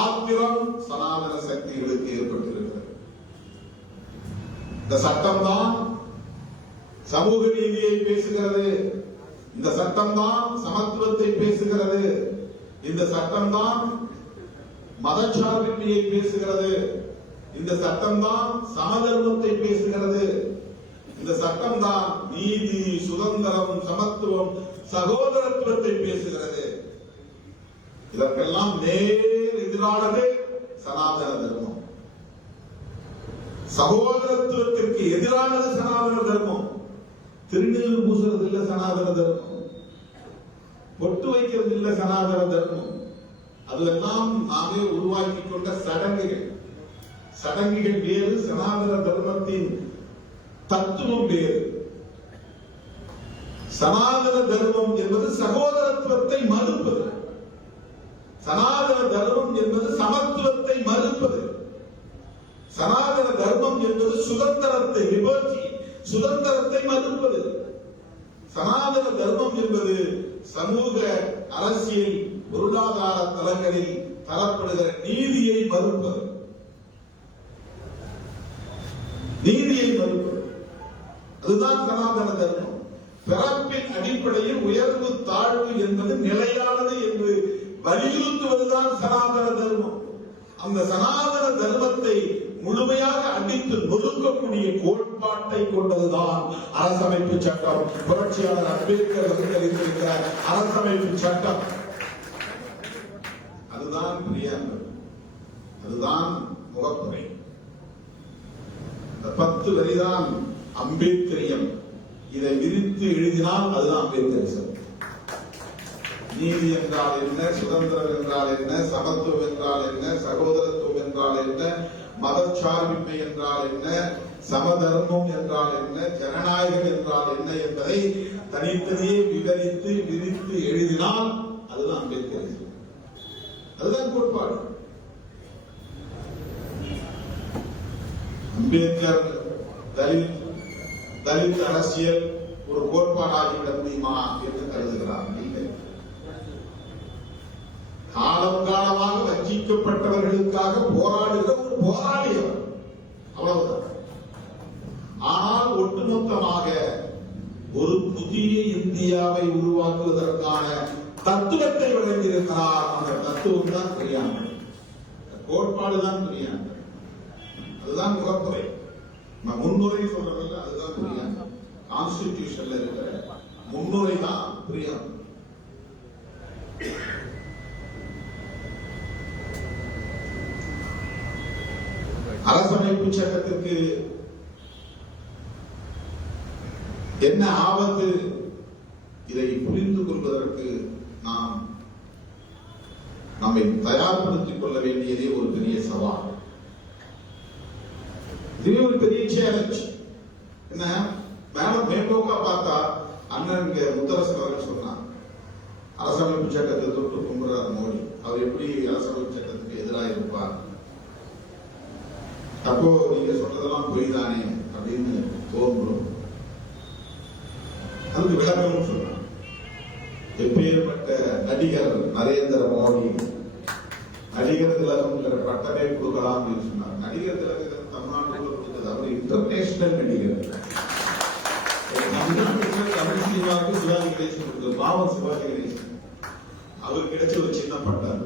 ஆத்திரம் சனாதன சக்திகளுக்கு ஏற்பட்டிருக்கிறது. இந்த சட்டம் தான் சமூக நீதியை பேசுகிறது. இந்த சட்டம் தான் சமத்துவத்தை பேசுகிறது. இந்த சட்டம் தான் மதச்சார்பின்மையை பேசுகிறது. இந்த சட்டம் தான் சமதர்மத்தை பேசுகிறது. இந்த சட்டம் தான் நீதி, சுதந்திரம், சமத்துவம், சகோதரத்துவத்தை பேசுகிறது. இதற்கெல்லாம் நேர் எதிரானது சனாதன தர்மம். சகோதரத்துவத்திற்கு எதிரானது சனாதன தர்மம். திருநீர் பூசுறது இல்ல சனாதன தர்மம், பொட்டு வைக்கிறது இல்ல சனாதன தர்மம். அதெல்லாம் நாமே உருவாக்கி கொண்ட சடங்குகள். சடங்குகள் வேறு, சனாதன தர்மத்தின் தத்துவம் வேறு. சனாதன தர்மம் என்பது சகோதரத்துவத்தை மறுப்பது. சனாதன தர்மம் என்பது சமத்துவத்தை மறுப்பது. சனாதன தர்மம் என்பது சுதந்திரத்தை, லிபர்ட்டி, சுதந்திரத்தை மறுப்பது. சனாதன தர்மம் என்பது சமூக, அரசியல், பொருளாதார தளங்களில் தரப்படுகிற நீதியை மறுப்பது. நீதியை மறுப்பது அதுதான் சனாதன தர்மம். பிறப்பின் அடிப்படையில் உயர்வு தாழ்வு என்பது நிலையானது என்று வலியுறுத்துவதுதான் சனாதன தர்மம். அந்த சனாதன தர்மத்தை முழுமையாக அடித்து நொறுக்கக்கூடிய கோட்பாட்டை கொண்டதுதான் அரசமைப்பு சட்டம். புரட்சியாளர் அம்பேத்கர் வகுத்தளித்திருக்கிற அரசமைப்பு சட்டம். அதுதான் பிரியாம்பல், அதுதான் முகப்புரை. 10 வரிதான் அம்பேத்கரியம். இதை விரித்து எழுதினால் அதுதான் அம்பேத்கரிசம். நீதி என்றால் என்ன, சுதந்திரம் என்றால் என்ன, சமத்துவம் என்றால் என்ன, சகோதரத்துவம் என்றால் என்ன, மதச்சார்பின்மை என்றால் என்ன, சமதர்மம் என்றால் என்ன, ஜனநாயகம் என்றால் என்ன என்பதை தனித்தனியே விவரித்து விரித்து எழுதினால் அதுதான் அம்பேத்கரிசம். அதுதான் கோட்பாடு. அம்பேத்கர் தலித் அரசியல் ஒரு கோட்பாடாகிவிட முடியுமா என்று கருதுகிறார். இல்லை. காலம் காலமாக வஞ்சிக்கப்பட்டவர்களுக்காக போராடுகிற ஒரு போராடியவர், அவ்வளவுதான். ஆனால் ஒட்டுமொத்தமாக ஒரு புதிய இந்தியாவை உருவாக்குவதற்கான தத்துவத்தை வழங்கியிருக்கிறார். அந்த தத்துவம் தான் பெரியாண்மை, கோட்பாடுதான் பெரியாண்மை. அதுதான் முகப்புரை. முன்னுரை சொல்றதில்ல, அதுதான் பெரியாண்மை. கான்ஸ்டிடியூஷன்ல இருக்கிற முன்னுரை தான் பெரியாண்மை. அரசமைப்பு சட்டத்திற்கு என்ன ஆபத்து? இதை புரிந்து கொள்வதற்கு நாம் நம்மை தயார்படுத்திக் கொள்ள வேண்டியதே ஒரு பெரிய சவால். இதுவே ஒரு பெரிய சேலஞ்ச். என்ன, மேம்போக்கா பார்த்தா அண்ணன் இங்க முத்தரசன் அவர்கள் சொன்னார், அரசமைப்பு சட்டத்தை தொட்டு கும்புறார் மோடி, அவர் எப்படி அரசமைப்பு சட்டத்துக்கு எதிராக இருப்பார்? அப்போ நீங்க சொன்னதெல்லாம் பொய் தானே அப்படின்னு தோன்றும். அதுக்கு விளக்கம் சொன்னார். எப்பேற்பட்ட நடிகர் நரேந்திர மோடி நடிகர் திலகம்ங்கிற பட்டமே கொடுக்கலாம் அப்படின்னு சொன்னார். நடிகர் திலகம் தமிழ்நாட்டுக்குள்ள கொடுத்தது, அவர் இன்டர்நேஷனல் நடிகர். தமிழ்நாட்டுக்கு தமிழ் சினிமாவுக்கு சிவாஜி கணேசன் கொடுத்தது, பாவம் சிவாஜி கணேசன். அவர் கிடைச்ச ஒரு சின்ன பட்டம்.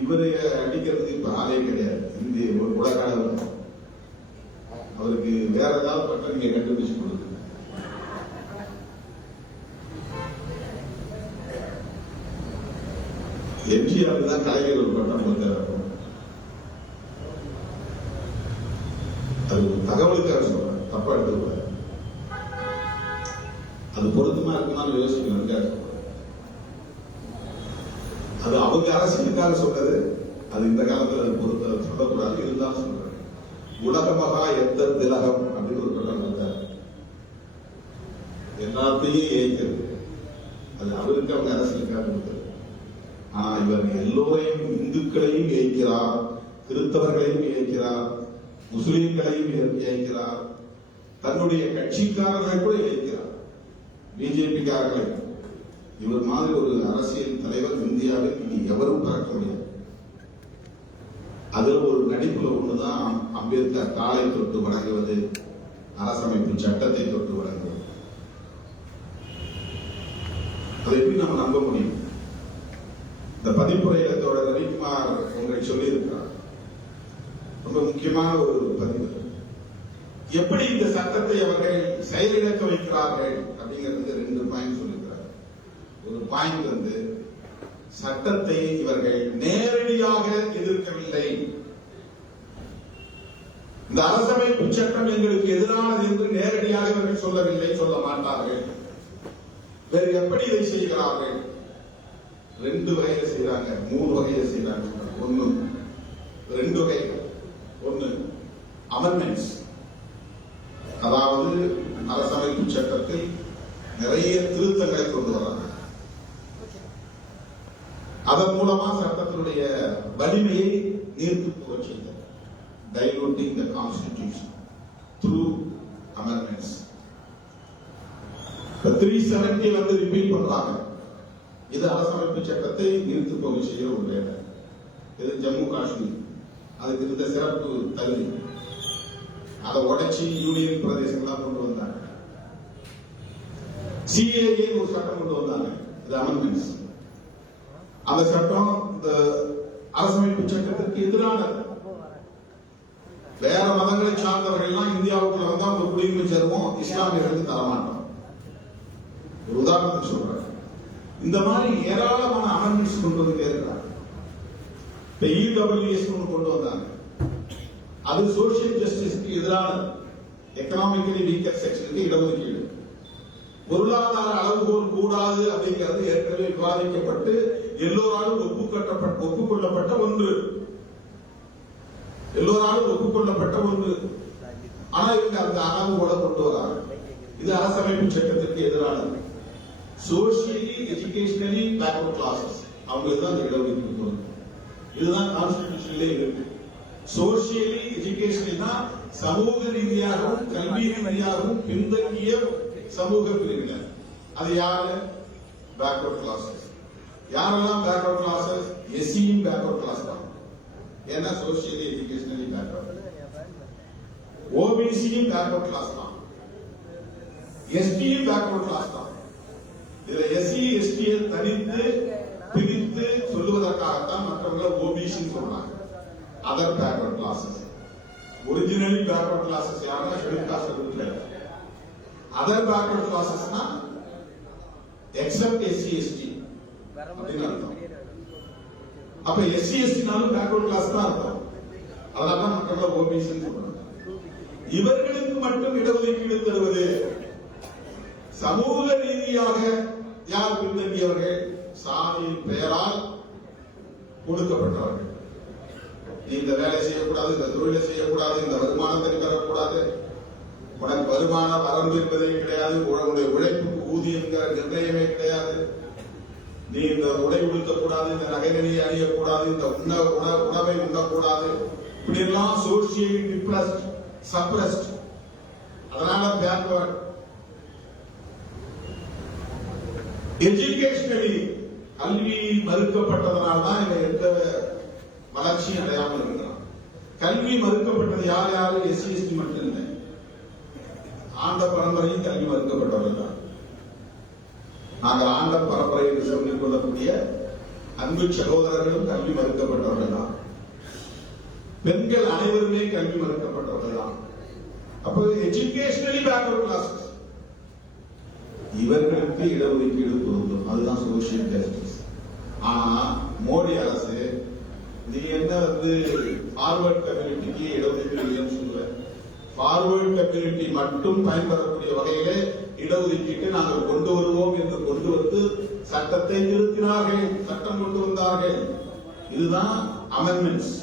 இவரை அடிக்கிறதுக்கு இப்ப ஆளே கிடையாது இந்திய உலக அளவில். அவருக்கு வேற ஏதாவது பட்டம் நீங்க கண்டுபிடிச்சு கொடுங்க. எம்ஜிஆர் தான் கலைஞர் ஒரு பட்டம் கொடுத்தார். அது தகவலுக்காக சொல்றேன், தப்பா எடுத்துக்கூடாது. அது பொருத்தமா இருக்குமான்னு யோசிக்கணும். அது அவங்க அரசியலுக்காக சொன்னது, அது இந்த காலத்தில் அது பொருத்த சொல்லக்கூடாது. இருந்தாலும் சொல்றேன், உலகமகா எந்த திலகம் அப்படின்னு ஒரு பட்டம் கொடுத்தார். எல்லாத்தையும் ஏற்கிறது, அது அவருக்கு அவங்க அரசியலுக்காக கொடுத்தது. ஆனா இவர் எல்லோரையும், இந்துக்களையும் ஏற்கிறார், கிறிஸ்தவர்களையும் ஏற்கிறார், முஸ்லிம்களையும் ஏற்கிறார், தன்னுடைய கட்சிக்காரர்களை கூட ஏற்கிறார், பிஜேபிக்காரர்களை. இவர் மாதிரி ஒரு அரசியல் தலைவர் இந்தியாவில் இனி எவரும் பிறக்க முடியாது. அதுல ஒரு நடிப்புல ஒண்ணுதான் அம்பேத்கர் காலை தொட்டு வணங்குவது, அரசமைப்பு சட்டத்தை தொட்டு வணங்குவது. அதை எப்படி நம்ம நம்ப முடியும்? இந்த பதிப்புரையில தோழர் ரவிக்குமார் உங்களை சொல்லி இருக்கிறார், ரொம்ப முக்கியமான ஒரு பதிவு. எப்படி இந்த சட்டத்தை அவர்கள் செயலிழக்க வைக்கிறார்கள் அப்படிங்கிறது 2 பாயிண்ட் சொல்லியிருக்கிறார். ஒரு பாயிண்ட் வந்து, சட்டத்தை இவர்கள் நேரடியாக எதிர்க்கவில்லை. இந்த அரசமைப்பு சட்டம் எங்களுக்கு எதிரானது என்று நேரடியாக இவர்கள் சொல்லவில்லை, சொல்ல மாட்டார்கள். வேறு எப்படி இதை செய்கிறார்கள்? 2 வகையில செய்யறாங்க, 3 வகையில செய்யறாங்க. 2 வகை. 1 அமெண்ட்மெண்ட்ஸ், அதாவது அரசமைப்பு சட்டத்தில் நிறைய திருத்தங்களை கொண்டு வராங்க. அதன் மூலமா சட்டத்தினுடைய வலிமையை நீர்த்து போக செய்தார். டைலூட்டிங் தி கான்ஸ்டிடியூஷன் த்ரூ அமெண்ட்மெண்ட்ஸ். 370 வந்து ரிப்பீட் பண்றாங்க. இது அரசமைப்பு சட்டத்தை நீர்த்து போக செய்ய ஒரு வேலை. இது ஜம்மு காஷ்மீர், அதுக்கு இருந்த சிறப்பு தகுதி, அதை உடைச்சி யூனியன் பிரதேசங்களா கொண்டு வந்தாங்க. சிஏஏ ஒரு சட்டம் கொண்டு வந்தாங்க, இது அமெண்ட்மெண்ட்ஸ். அந்த சட்டம் இந்த அரசமைப்பு சட்டத்திற்கு எதிரானது. வேற மதங்களை சார்ந்தவர்கள் எல்லாம் இந்தியாவுக்குள்ள வந்தா அவங்க குடியுரிமை சேர்வோம், இஸ்லாமியர்களுக்கு தரமாட்டோம். ஒரு உதாரணத்துக்கு சொல்றேன். இந்த மாதிரி ஏராளமான அமெண்ட்மெண்ட்ஸ் கொண்டு வந்து இருக்கிறாங்க. இப்ப இடபிள்யூஎஸ் கொண்டு வந்தாங்க, அது சோசியல் ஜஸ்டிஸ்க்கு எதிரானது. எக்கனாமிக்கலி வீக்கர் செக்ஷனுக்கு இடஒதுக்கீடு, பொருளாதார அளவுகோல் கூடாது அப்படிங்கிறது ஏற்கனவே விவாதிக்கப்பட்டு எல்லோராலும் ஒப்புக்கொள்ளப்பட்ட ஒன்று. எல்லோராலும் ஒப்புக்கொள்ளப்பட்ட ஒன்று. ஆனா இவங்க அந்த அளவுகோல கொண்டு வராங்க. இது அரசமைப்பு சட்டத்திற்கு எதிரானது. சோசியலி எஜுகேஷனலி பேக்வர்ட் கிளாஸஸ், அவங்களுக்கு தான் அந்த இடஒதுக்கீடு. இதுதான் கான்ஸ்டிடியூஷன்ல இருக்கு. சோசியலி எஜுகேஷனல்னா சமூக ரீதியாகவும் கல்வி ரீதியாகவும் பின்தங்கிய சமூக பிரிவினர். அது யாரு? Backward classes. யாரெல்லாம் பேக்வர்ட் கிளாஸஸ்? எஸ்சியும் பேக்வர்ட் கிளாஸ் தான், ஏன்னா சோசியலி எஜுகேஷனலி பேக்வர்ட். ஓபிசியும் பேக்வர்ட் கிளாஸ் தான், எஸ்டியும் பேக்வர்ட் கிளாஸ் தான். இதுல எஸ்சி எஸ்டியை தனித்து பிரித்து சொல்லுவதற்காகத்தான் மற்றவங்க ஓபிசின்னு சொல்றாங்க. Other backward classes. Originally backward classes யாருன்னா ஷெட்யூல் காஸ்ட் குரூப்ல. அதர் பேக்வர்ட் கிளாஸஸ்னா எக்ஸப்ட் எஸ்சி எஸ்டி அப்படின்னு அர்த்தம். அப்ப எஸ்சி எஸ்டினாலும் பேக்வர்ட் கிளாஸ் தான் அர்த்தம். அதனால மற்றவங்க ஓபிசின்னு சொல்றாங்க. இவர்களுக்கு மட்டும் இடஒதுக்கீடு தருவது சமூக ரீதியாக யார் பின்தங்கியவர்கள்? சாதியின் பெயரால் கொடுக்கப்பட்டவர்கள். இந்த வேலை செய்யக்கூடாது, இந்த தொழிலை செய்யக்கூடாது, இந்த வருமானத்தை பெறக்கூடாது, உனக்கு வருமான வரம்பு என்பதே கிடையாது, உன்னுடைய உழைப்புக்கு ஊதியங்கிற நிர்ணயமே கிடையாது, நீ இந்த உடை உடுத்தக்கூடாது, இந்த நகைநகையை அணியக்கூடாது, இந்த உணவை உண்ணக்கூடாது, இப்படி எல்லாம் சோசியலி டிப்ரஸ்ட், சப்ரஸ்ட். அதனால பேக்வர்ட். எஜுகேஷனலி கல்வி மறுக்கப்பட்டதனால்தான் இவன் எந்த வளர்ச்சியும் அடையாமல் இருக்கிறான். கல்வி மறுக்கப்பட்டது யார் யாரு? எஸ்சி எஸ்டி மட்டும் இல்லை, ஆண்ட பரம்பரையும் கல்வி மறுக்கப்பட்டவர்கள் தான். நாங்கள் ஆண்ட பரம்பரை என்று சொல்லிக் கொள்ளக்கூடிய அன்பு சகோதரர்களும் கல்வி மறுக்கப்பட்டவர்கள் தான். பெண்கள் அனைவருமே கல்வி மறுக்கப்பட்டவர்கள் தான். அப்போ எஜுகேஷனலி பேக்வர்ட் கிளாஸஸ், இவர்களுக்கு இடஒதுக்கீடு பொருந்தும். அதுதான் சோசியல் ஜஸ்டிஸ். ஆனா மோடி அரசு நீ என்ன ஃபார்வர்ட் கம்யூனிட்டிக்கு இடஒதுக்கீடு இல்லைன்னு சொல்ற, ஃபார்வர்ட் கம்யூனிட்டி மட்டும் பயன்பெறக்கூடிய வகையிலே இடஒதுக்கீட்டை நாங்கள் கொண்டு வருவோம் என்று கொண்டு வந்து சட்டத்தை நிறுத்தினார்கள், சட்டம் கொண்டு வந்தார்கள். இதுதான் அமெண்ட்மெண்ட்ஸ்.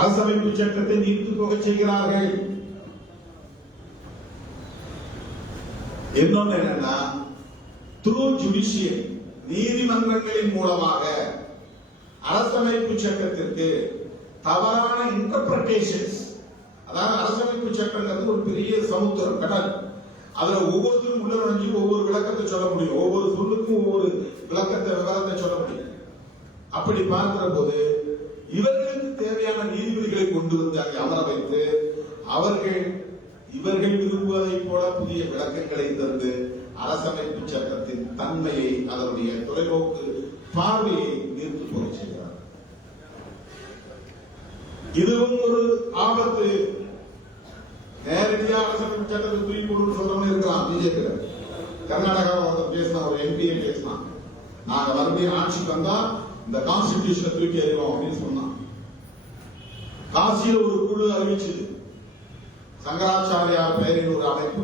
அரசமைப்பு சட்டத்தை நீர்த்து போக செய்கிறார்கள். இன்னொன்னு என்னன்னா, த்ரூ ஜுடிஷியல், நீதிமன்றங்களின் மூலமாக அரசமைப்பு சட்டத்திற்கு தவறான இன்டர்பிரேஷன்ஸ், அதாவது அரசமைப்பு சட்டங்கிறது ஒரு பெரிய சமுத்திரம், கடல். அதுல ஒவ்வொருத்தரும் உள்ள நுழைஞ்சு ஒவ்வொரு விளக்கத்தை சொல்ல முடியும், ஒவ்வொரு சொல்லுக்கும் ஒவ்வொரு விளக்கத்தை விவரத்தை சொல்ல முடியும். அப்படி பார்க்கிற போது இவர்களுக்கு தேவையான நீதிபதிகளை கொண்டு வந்து அங்கே அமர வைத்து இவர்கள் விரும்புவதை போல புதிய விளக்கங்களை தந்து அரசமைப்பு சட்டத்தின் தன்மையை, அதனுடைய தொலைநோக்கு பார்வையை நீர்த்து போக செய்கிறார். இதுவும் ஒரு ஆபத்து. நேரடியாக அரசமைப்பு சட்டத்தை தூக்கி போடுன்னு சொல்றவங்க இருக்கிறான். பிஜேபி கர்நாடகாவில் ஒருத்தர் பேசினா, ஒரு எம்பிஏ பேசினா, நாங்க மறுபடியும் ஆட்சிக்கு வந்தா இந்த கான்ஸ்டிடியூஷனை தூக்கி அறிவோம் அப்படின்னு சொன்னான். காசியில் ஒரு குழு அறிவிச்சது, சங்கராச்சாரியார் பெயரில் ஒரு அமைப்பு.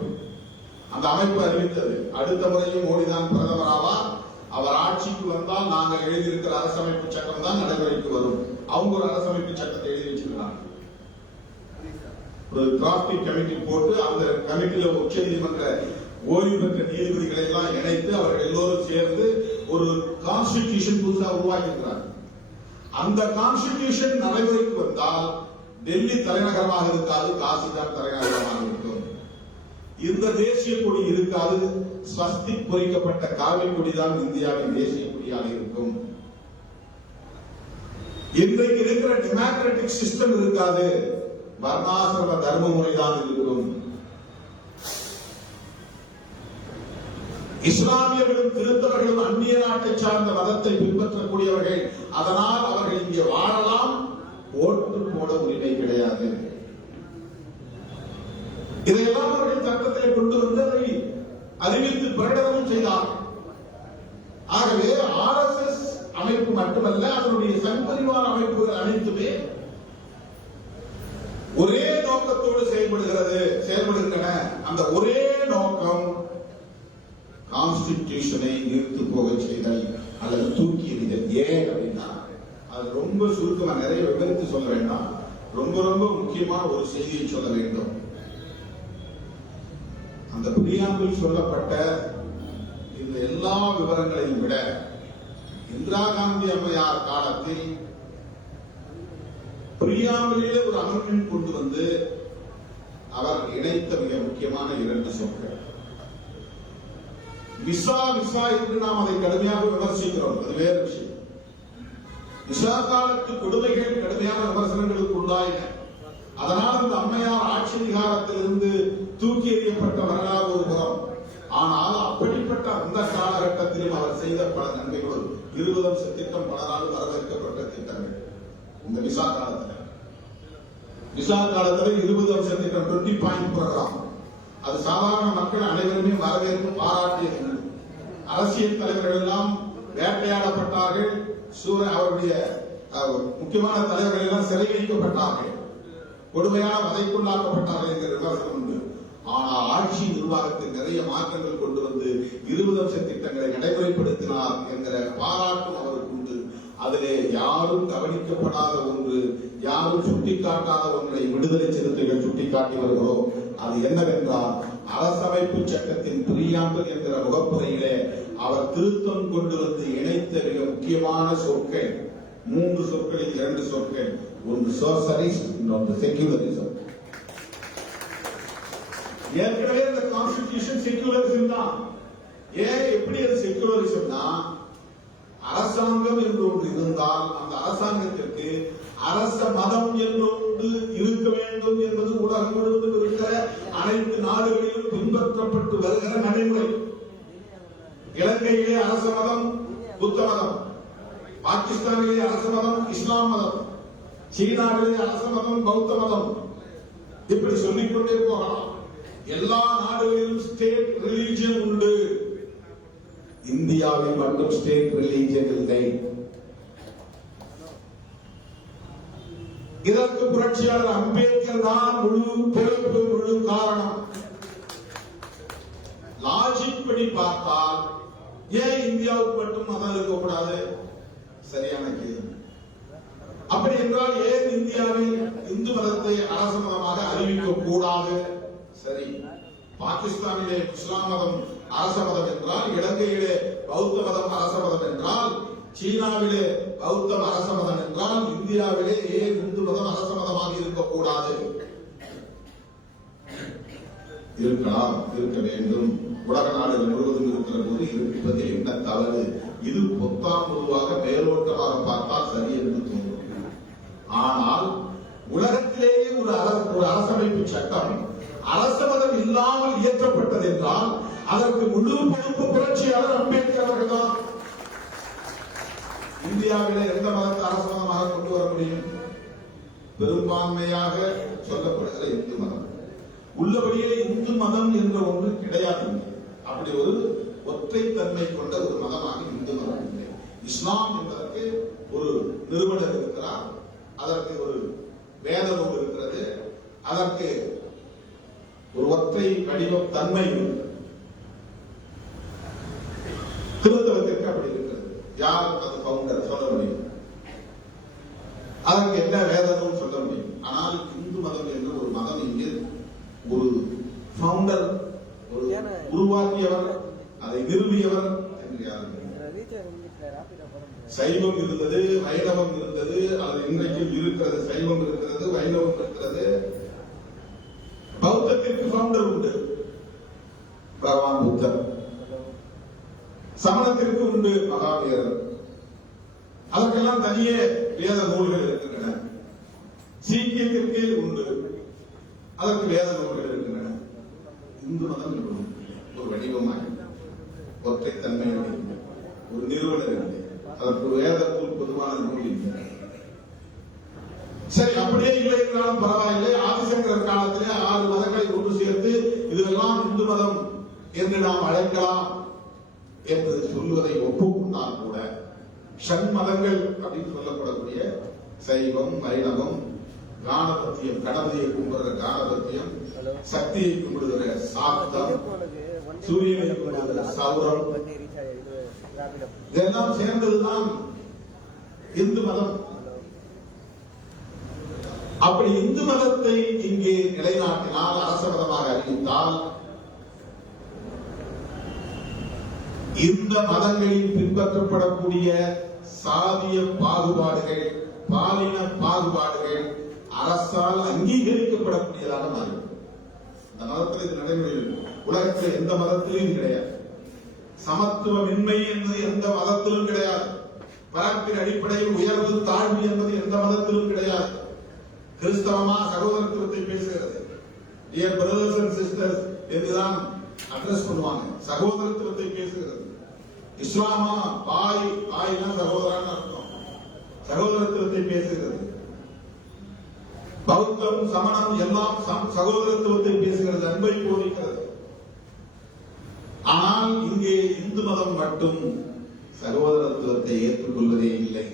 அந்த அமைப்பு அறிவித்தது, அடுத்த முறையும் மோடிதான் பிரதமர் ஆவார், அவர் ஆட்சிக்கு வந்தால் நாங்கள் எழுதியிருக்கிற அரசமைப்பு சட்டம் தான் நடைமுறைக்கு வரும். அவங்க ஒரு அரசமைப்பு சட்டத்தை எழுதி வச்சிருக்காங்க. ஒரு டிராப்டிங் கமிட்டி போட்டு அந்த கமிட்டியில உச்ச நீதிமன்ற ஓய்வு பெற்ற நீதிபதிகளை எல்லாம் இணைத்து அவர்கள் எல்லோரும் சேர்ந்து ஒரு கான்ஸ்டிடியூஷன் புதுசா உருவாக்கியிருக்கிறார். அந்த கான்ஸ்டிடியூஷன் நடைமுறைக்கு வந்தால் டெல்லி தலைநகரமாக இருக்காது, காசி தான் தலைநகரமாக இருக்கும். இந்த தேசிய கொடி இருக்காது, ஸ்வஸ்திக் பொறிக்கப்பட்ட காவி கொடி தான் இந்தியாவின் தேசிய கொடியாக இருக்கும். இன்றைக்கு இருக்கிற டெமோக்ராட்டிக் சிஸ்டம் இருக்காது, வர்ணாசிரம தர்ம முறைதான் இருக்கும். இஸ்லாமியர்களும் கிறிஸ்தவர்களும் அந்நிய நாட்டை சார்ந்த மதத்தை பின்பற்றக்கூடியவர்கள், அதனால் அவர்கள் இங்கே வாழலாம், ஓட்டு போட உரிமை கிடையாது. இதையெல்லாம் அவர்கள் சட்டத்தில் கொண்டு வந்து அதை அறிவித்து பிரகடனம் செய்தார்கள். ஆகவே RSS அமைப்பு மட்டுமல்ல, அதனுடைய சங்பரிவார அமைப்புகள் அனைத்துமே ஒரே நோக்கத்தோடு செயல்படுகின்றன. அந்த ஒரே நோக்கம் கான்ஸ்டிடியூஷனை நிறுத்து போக செய்தல் அல்லது தூக்கி எறிதல். ஏன் அப்படின்னா, அது ரொம்ப சுருக்கமா நிறைய விவரித்து சொல்ல வேண்டாம், ரொம்ப ரொம்ப முக்கியமான ஒரு செய்தியை சொல்ல வேண்டும். அந்த பிரியாம்பில் சொல்லப்பட்ட இந்த எல்லா விவரங்களையும் விட இந்திரா காந்தி அம்மையார் காலத்தில் பிரியாம்பிலே ஒரு அமெண்ட்மெண்ட் கொண்டு வந்து அவர் இணைத்த மிக முக்கியமான 2 சொற்கள். விசா என்று நாம் அதை கடுமையாக விமர்சிக்கிறோம், அது வேறு விஷயம். விசா காலத்து கொடுமைகள் கடுமையான விமர்சனங்களுக்கு உள்ளாயின. அதனால் இந்த அம்மையார் ஆட்சி அதிகாரத்திலிருந்து தூக்கி எறியப்பட்ட வரலாறு ஒரு புறம். ஆனால் அப்படிப்பட்ட அந்த காலகட்டத்திலும் அவர் செய்த பல நன்மைகளும் 20 அம்ச திட்டம் பலரால் வரவேற்கப்பட்ட திட்டங்கள். இந்த விசா காலத்தில் 20 அம்ச திட்டம் 20 பாயிண்ட் ப்ரோக்ராம், அது சாதாரண மக்கள் அனைவருமே வரவேற்பு பாராட்டியது. அரசியல் தலைவர்கள் எல்லாம் வேட்டையாடப்பட்டார்கள், அவருடைய முக்கியமான தலைவர்கள் எல்லாம் சிறை வைக்கப்பட்டார்கள், கொடுமையான வதைக்குள்ளாக்கப்பட்டார்கள் என்கிற விமர்சனம் உண்டு. ஆனால் ஆட்சி நிர்வாகத்தில் நிறைய மாற்றங்கள் கொண்டு வந்து 20 அம்ச திட்டங்களை நடைமுறைப்படுத்தினார் என்கிற பாராட்டும் அவருக்கு உண்டு. அதிலே யாரும் கவனிக்கப்படாத ஒன்று, யாரும் சுட்டிக்காட்டாத ஒன்றை விடுதலை சிறுத்தைகள் சுட்டிக்காட்டி வருகிறோம். அது என்னவென்றால், அரசமைப்பு சட்டத்தின் பிரியாம்பல் என்கிற முகப்புரையிலே அவர் திருத்தம் கொண்டு வந்து இணைத்த மிக முக்கியமான சொற்கள் 3 சொற்களில் 2 சொற்கள், ஒன்று சோசலிஸ்ட், இன்னொன்று செக்யூலரிசம். ஏற்கனவே இந்த கான்ஸ்டிடியூஷன் செக்யூலரிசம் தான். ஏன் எப்படி அது செக்யூலரிசம்னா, அரசாங்கம் என்று ஒன்று இருந்தால் அந்த அரசாங்கத்திற்கு அரச மதம் என்று ஒன்று இருக்க வேண்டும் என்பது உலகம் முழுவதும் இருக்கிற அனைத்து நாடுகளிலும் பின்பற்றப்பட்டு வருகிற நடைமுறை. இலங்கையிலே அரச மதம் புத்த மதம், பாகிஸ்தானிலே அரச மதம் இஸ்லாம் மதம், சீனாவிலே அரச மதம் பௌத்த மதம், இப்படி சொல்லிக்கொண்டே போகலாம். எல்லா நாடுகளிலும் ஸ்டேட் ரிலீஜியன் உண்டு. இந்தியாவில் மட்டும் ஸ்டேட் ரிலீஜியன் இல்லை. இதற்கு புரட்சியாளர் அம்பேத்கர் தான் முழு காரணம். லாஜிக் படி பார்த்தால் ஏன் இந்தியாவுக்கு மட்டும் மதம் இருக்கக்கூடாது? சரியான கேள்வி. அப்படி என்றால் ஏன் இந்தியாவில் இந்து மதத்தை அரச மதமாக அறிவிக்க கூடாது? சரி, பாகிஸ்தானிலே இஸ்லாம் மதம் அரச மதம் என்றால், இலங்கையிலே பௌத்த மதம் அரச மதம் என்றால், சீனாவிலே பௌத்தம் அரச மதம் என்றால், இந்தியாவிலே ஏன் இந்து மதம் அரச மதமாக இருக்கக்கூடாது? இருக்கலாம், இருக்க வேண்டும். உலக நாடுகள் முழுவதும் இருக்கிற போது இருப்பதில் என்ன தவறு? இது பொத்தாம் பொதுவாக மேலோட்டமாக பார்த்தால் சரி என்று தோன்றும். ஆனால் உலகத்திலேயே ஒரு அரசமைப்பு சட்டம் அரச மதம் இல்லாமல் இயற்றப்பட்டது என்றால் அதற்கு முழு பொறுப்பு புரட்சியாளர் அம்பேத்கர் அவர்கள் தான். இந்தியாவிலே எந்த மதத்தை அரச மதமாக கொண்டு வர முடியும்? பெரும்பான்மையாக சொல்லப்படுகிற இந்து மதம். உள்ளபடியே இந்து மதம் என்ற ஒன்று கிடையாது. அப்படி ஒரு ஒற்றைத்தன்மை கொண்ட ஒரு மதமாக இந்து மதம் இல்லை. இஸ்லாம் என்பதற்கு ஒரு நிறுவனர் இருக்கிறார், அதற்கு ஒரு வேத நூல் இருக்கிறது, அதற்கு ஒரு ஒற்றை வடிவம் தன்மை. கிறிஸ்தவத்திற்கு அப்படி இருக்கிறது. யார் அது பவுண்டர் சொல்ல முடியும், அதற்கு என்ன வேதமும் சொல்ல முடியும். ஆனால் இந்து மதம் என்று ஒரு மதம் இங்கே ஒரு ஃபவுண்டர், ஒரு உருவாக்கியவர், அதை நிறுவியவர் என்று யாரும். சைவம் இருந்தது, வைணவம் இருந்தது, அது இன்றைக்கும் இருக்கிறது. சைவம் இருக்கிறது, வைணவம் இருக்கிறது. பௌத்தத்திற்கு ஃபவுண்டர் உண்டு, பகவான் புத்தர். சமணத்திற்கு உண்டு, மகாவீரர். அதற்கெல்லாம் தனியே வேத நூல்கள் இருக்கின்றன. சீக்கியத்திற்கு உண்டு, அதற்கு வேத நூல்கள் இருக்கின்றன. இந்து மதம் ஒரு வடிவமாய் ஒற்றைத்தன்மையோடு ஒரு நிறுவனர் இல்லை, அதற்கு ஒரு வேத நூல் பொதுவான நூல் இல்லை. சரி, அப்படியே இல்லை என்றாலும் பரவாயில்லை. ஆதிசங்கரர் காலத்திலே 6 மதங்களை ஒன்று சேர்த்து இதெல்லாம் இந்து மதம் என்று நாம் அழைக்கலாம் என்று சொல்வதை ஒப்புக்கொண்டால் கூட, ஷண் மதங்கள் அப்படின்னு சொல்லப்படக்கூடிய சைவம், வைணவம், காணபத்தியம், கணபதியை கும்பிடுற காணபத்தியம், சக்தியை கும்பிடுகிற சாக்தம், சூரியனை கும்பிடுகிற சௌரம், இதெல்லாம் சேர்ந்ததுதான் இந்து மதம். அப்படி இந்து மதத்தை இங்கே நிலைநாட்டினால், அரச மதமாக அறிவித்தால், இந்த மதங்களில் பின்பற்றப்படக்கூடிய சாதிய பாகுபாடுகள், பாலின பாகுபாடுகள் அரசால் அங்கீகரிக்கப்படக்கூடியதாக மாறும். இந்த மதத்தில் இது நடைமுறையில் உலகத்தில் எந்த மதத்திலும் இது கிடையாது. சமத்துவமின்மை என்பது எந்த மதத்திலும் கிடையாது. பரப்பின் அடிப்படையில் உயர்வு தாழ்வு என்பது எந்த மதத்திலும் கிடையாது. கிறிஸ்தவமா சகோதரத்துவத்தை பேசுகிறது, டியர் பிரதர்ஸ் அண்ட் சிஸ்டர்ஸ் என்றுதான் அட்ரஸ் பண்ணுவாங்க. சகோதரத்துவத்தை பேசுகிறது. இஸ்லாமா பாய், பாய்னா சகோதரன் அர்த்தம், சகோதரத்துவத்தை பேசுகிறது. பௌத்தம், சமணம் எல்லாம் சகோதரத்துவத்தை பேசுகிறது, அன்பை போதிக்கிறது. ஆனால் இங்கே இந்து மதம் மட்டும் சகோதரத்துவத்தை ஏற்றுக்கொள்வதே இல்லை.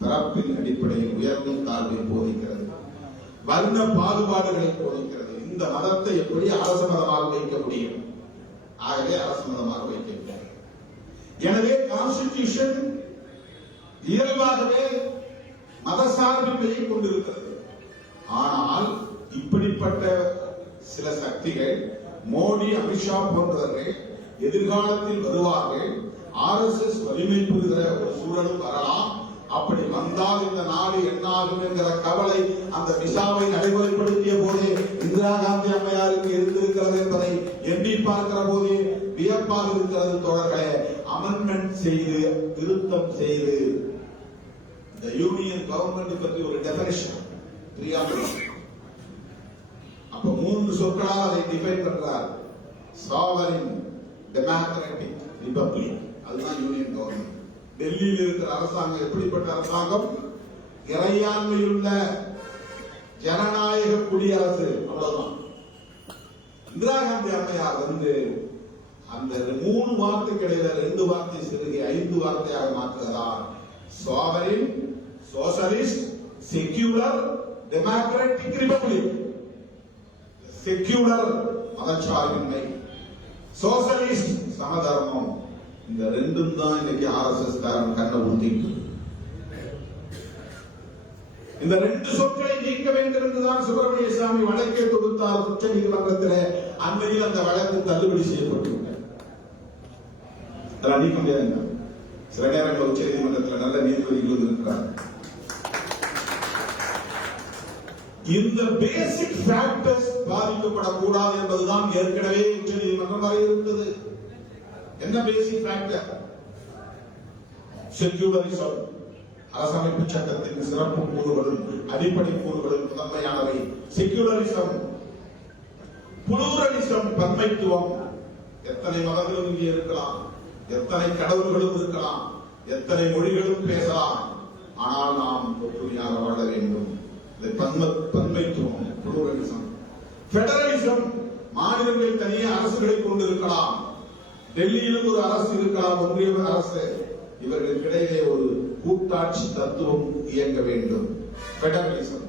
பிறப்பின் அடிப்படையில் உயர்வும் தாழ்வை போதிக்கிறது, வர்ண பாகுபாடுகளை போதிக்கிறது. இந்த மதத்தை எப்படி அரச மதமாக வைக்க முடியும்? ஆகவே அரச மதமாக வைக்க முடியும். எனவே கான்ஸ்டிடியூஷன் இயல்பாகவே மதசார்பின்மையை கொண்டிருக்கிறது. ஆனால் இப்படிப்பட்ட சில சக்திகள் மோடி, அமித்ஷா போன்றவர்கள் எதிர்காலத்தில் வருவார்கள். RSS வலிமை பெறுகிற ஒரு சூழலும் வரலாம். அப்படி வந்தால் இந்த நாடு என்னாகும் என்கிற கவலை அந்த விசாவை நடைமுறைப்படுத்திய போதே இந்திரா காந்தி அம்மையாருக்கு இருந்திருக்கிறது என்பதை எண்ணி பார்க்கிற போதே வியப்பாக இருக்கிறது. தோழர்களே, அமெண்ட்மெண்ட் செய்து, திருத்தம் செய்து இந்த யூனியன் கவர்மெண்ட் பற்றி ஒரு டெபினிஷன் அப்ப 3 சொற்களால் அதை டிஃபைன் பண்றார். சாவரின் டெமோக்ராட்டிக் ரிபப்ளிக், அதுதான் யூனியன் கவர்மெண்ட். டெல்லியில் இருக்கிற அரசாங்கம் எப்படிப்பட்ட அரசாங்கம்? இறையாண்மையுள்ள ஜனநாயக குடியரசு, அவ்வளவுதான். இந்திரா காந்தி அம்மையார் அந்த 3 வார்த்தைக்கு இடையில 2 வார்த்தை சிறுகி 5 வார்த்தையாக மாற்றுகிறார். Sovereign, socialist, secular, democratic republic. Secular மதச்சார்பின்மை, சோசலிஸ்ட் சமதர்மம். இந்த 2ம் தான் இன்னைக்கு RSS காரன் கண்ணை ஊத்திட்டு. இந்த 2 சொற்களை நீக்க வேண்டும் என்றுதான் சுப்பிரமணிய சாமி வழக்கை தொடுத்தார் உச்ச நீதிமன்றத்தில். அண்மையில் அந்த வழக்கு தள்ளுபடி செய்யப்பட்டுள்ளது. நீக்க முடியாது. சில நேரங்கள் உச்ச நீதிமன்றத்தில் நல்ல நீதிபதிகள் இருக்கிறார். இந்த பேசிக் ஃபேக்டர்ஸ் பாதிக்கப்படக்கூடாது என்பதுதான் ஏற்கனவே உச்ச நீதிமன்றம் வரையறுத்தது. என்ன பேசிக் ஃபேக்டர்? செக்யூலரிசம், அரசமைப்பு சட்டத்தின் சிறப்பு கூறுகளும் அடிப்படை கூறுகளும் முதன்மையானவை. Secularism, pluralism, பன்மைத்துவம். எத்தனை மதங்களும் இங்கே இருக்கலாம், எத்தனை கடவுள்களும் இருக்கலாம், எத்தனை மொழிகளும் பேசலாம், ஆனால் நாம் ஒற்றுமையாக வாழ வேண்டும். பன்மைத்துவம், புளூரலிசம். பெடரலிசம், மாநிலங்கள் தனியே அரசுகளை கொண்டிருக்கலாம். டெல்லியிலும் ஒரு அரசு இருக்கலாம், ஒன்றிய அரசு. இவர்களுக்கிடையே ஒரு கூட்டாட்சி தத்துவம் இயங்க வேண்டும். பெடரலிசம்,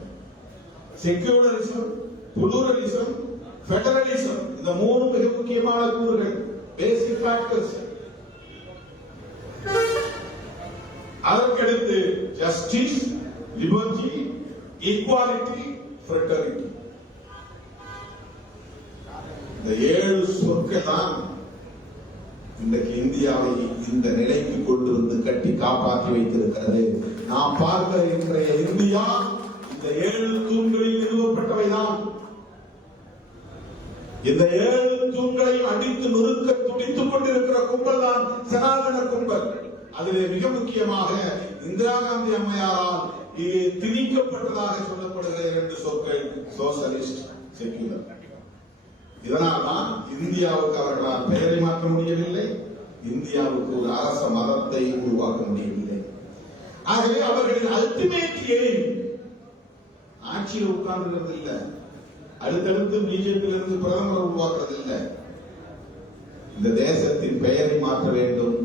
செக்யூலரிசம், புளூரலிசம், பெடரலிசம், இந்த 3 மிக முக்கியமான கூறுகள், பேசிக் ஃபேக்டர்ஸ். அதற்கடுத்து ஜஸ்டிஸ், லிபர்ட்டி, ஈக்வாலிட்டி, ஃப்ரெட்டர்னிட்டி. இந்த 7 சொற்கள் தான் இன்றைக்கு இந்தியாவை இந்த நிலைக்கு கொண்டு வந்து கட்டி காப்பாற்றி வைத்திருக்கிறது. நாம் பார்க்கிற இன்றைய இந்தியா இந்த 7 தூண்களில் நிறுவப்பட்டவைதான். இந்த 7 தூண்களையும் அடித்து நொறுக்க துடித்துக் கொண்டிருக்கிற கும்பல் தான் சனாதன கும்பல். அதிலே மிக முக்கியமாக இந்திரா காந்தி அம்மையாரால் திணிக்கப்பட்டதாக சொல்லப்படுகிற 2 சொற்கள் சோசலிஸ்ட், செக்யூலர். இதனால்தான் இந்தியாவுக்கு அவர்களால் பெயரை மாற்ற முடியவில்லை, இந்தியாவுக்கு ஒரு அரச மதத்தை உருவாக்க முடியவில்லை. ஆகவே அவர்களின் அல்டிமேட் எய்ம் ஆட்சியில் உட்கார்ந்துகிறது இல்ல, அடுத்தடுத்து பிஜேபியிலிருந்து பிரதமர் உருவாக்குறது இல்ல. இந்த தேசத்தின் பெயரை மாற்ற வேண்டும்.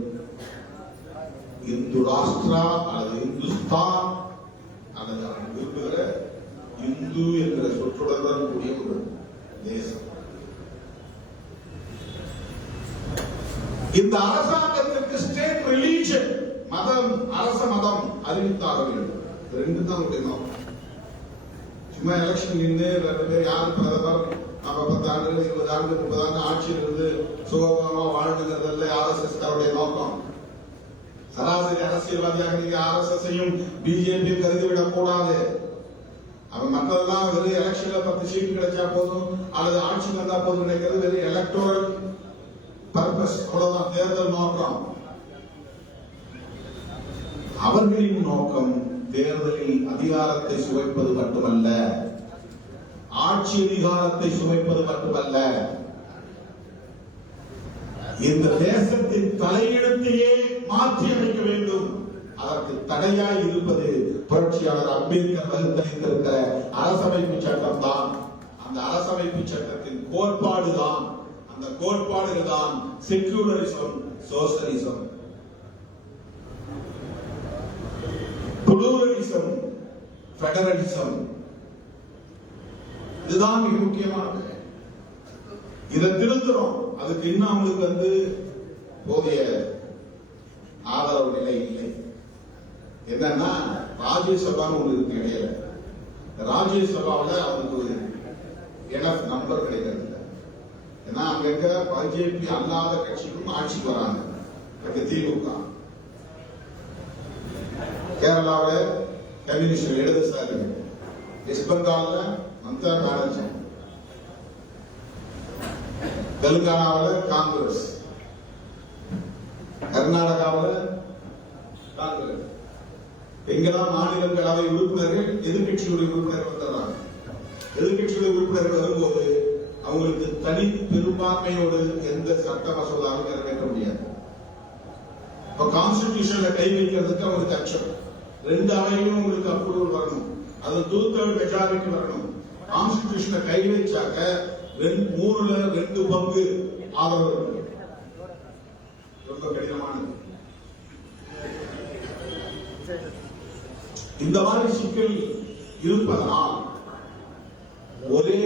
இந்து ராஷ்டிரா அல்லது இந்துஸ்தான் அல்லது விரும்புகிற இந்து என்ற சொற்றொடர்தான் கூடிய ஒரு தேசம். இந்த அரசாங்கத்திற்கு ஸ்டேட் ரிலீஜன், மதம், அரச மதம் அறிவித்தாக வேண்டும். 2 தான் முடியும். சும்மா எலெக்ஷன் நின்று 2 பேர் யாரு பிரதமர், நம்ம 10 ஆண்டுகள் 20 ஆண்டு 30 ஆண்டு ஆட்சியில் இருந்து சுகபமாக வாழ்ந்துங்கிறதல்ல RSS காருடைய நோக்கம். சராசரி அரசியல்வாதியாக நீங்க RSS-ஐயும் பிஜேபி கருதிவிடக் கூடாது. அவன் மற்றதெல்லாம் வெறும் எலெக்ஷன்ல 10 சீட்டு கிடைச்சா போதும் அல்லது ஆட்சி வந்தா போதும் நினைக்கிறது வெறும் எலக்டோரல் பர்பஸ், அவ்வளவுதான், தேர்தல் நோக்கம். அவர்களின் நோக்கம் தேர்தலில் அதிகாரத்தை சுவைப்பது மட்டுமல்ல, ஆட்சி அதிகாரத்தை சுவைப்பது மட்டுமல்ல, இந்த தேசத்தின் தலையெழுத்தையே மாற்றி அமைக்க வேண்டும். அதற்கு தடையாய் இருப்பது புரட்சியாளர் அம்பேத்கர் வகுத்தளித்திருக்கிற அரசமைப்பு சட்டம் தான். அந்த அரசமைப்பு சட்டத்தின் கோட்பாடு தான், அந்த கோட்பாடுகள் தான் செக்யூலரிசம், சோசலிசம், புளூரலிசம், பெடரலிசம். இதுதான் மிக முக்கியமானது. இதை திருத்துறோம். அதுக்கு இன்னும் அவங்களுக்கு போதிய ஆதரவு நிலை இல்லை. என்னன்னா ராஜ்யசபான்னு ஒண்ணு இருக்கு இடையில. ராஜ்யசபாவில் அவருக்கு ஒரு எனஃப் நம்பர் கிடைக்கிறது இல்லை. ஏன்னா அங்க பிஜேபி அல்லாத கட்சிக்கும் ஆட்சிக்கு வராங்க. திமுக கேரளாவில் கம்யூனிஸ்ட் இடதுசாரி, வெஸ்ட் பெங்கால்ல மம்தா பானர்ஜி, தெலுங்கானாவில் காங்கிரஸ், கர்நாடகாவில் காங்கிரஸ். எங்கெல்லாம் மாநிலங்களவை உறுப்பினர்கள் எதிர்கட்சியுடைய உறுப்பினர்கள் வந்துடுறாங்க. எதிர்கட்சியுடைய உறுப்பினர்கள் வரும்போது அவங்களுக்கு தனி பெரும்பான்மையோடு எந்த சட்ட மசோதாவும் நிறைவேற்ற முடியாது. இப்ப கான்ஸ்டிடியூஷன்ல கை வைக்கிறதுக்கு அவங்களுக்கு அச்சம். 2 அவையிலும் உங்களுக்கு அப்ரூவல் வரணும், அது 2/3 மெஜாரிட்டி வரணும். கான்ஸ்டிடியூஷனை கை வச்சாக்க 3ல் 2 பங்கு ஆதரவு. ரொம்ப கடினமானது. இந்த மாதிரி சிக்கல் இருப்பதனால் ஒரே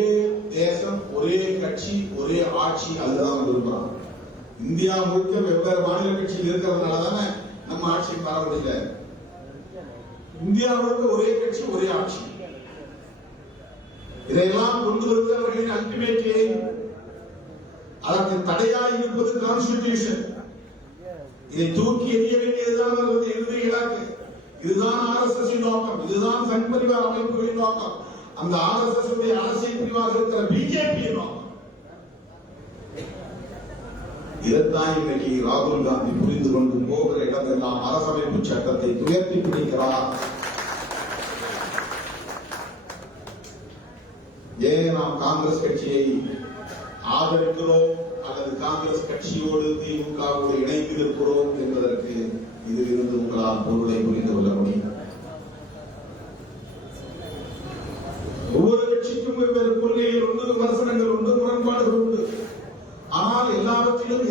தேசம், ஒரே கட்சி, ஒரே ஆட்சி, அதுதான் விரும்புறாங்க. இந்தியா முழுக்க வெவ்வேறு மாநில கட்சிகள் இருக்கிறதுனால தானே நம்ம ஆட்சியை பெற முடியல. இந்தியா முழுக்க ஒரே கட்சி, ஒரே ஆட்சி. இதையெல்லாம் கொண்டு வருகிறவர்களின் அல்டிமேட் எய்ம், அதற்கு தடையாக இருப்பது கான்ஸ்டிடியூஷன். இதை தூக்கி எறிய வேண்டியதுதான் இறுதி இலக்கு. இதுதான் RSS நோக்கம், இதுதான் சங் பரிவார் அமைப்புகளின் நோக்கம், அந்த RSS அரசியல் பிரிவாக இருக்கிற பிஜேபி நோக்கம். இதைத்தான் இன்னைக்கு ராகுல் காந்தி புரிந்து கொண்டு போகிற இடமெல்லாம் அரசமைப்பு சட்டத்தை உயர்த்தி பிடிக்கிறார். ஏன் நாம் காங்கிரஸ் கட்சியை ஆதரிக்கிறோம் அல்லது காங்கிரஸ் கட்சியோடு திமுகவோடு இணைந்து இருக்கிறோம் என்பதற்கு இதில் இருந்து உங்களால் பொருளை புரிந்து கொள்ள முடியும். ஒவ்வொரு கட்சிக்கும் வெவ்வேறு கொள்கைகள் உண்டு, விமர்சனங்கள் உண்டு, முரண்பாடுகள் உண்டு. ஆனால் எல்லாவற்றிலும்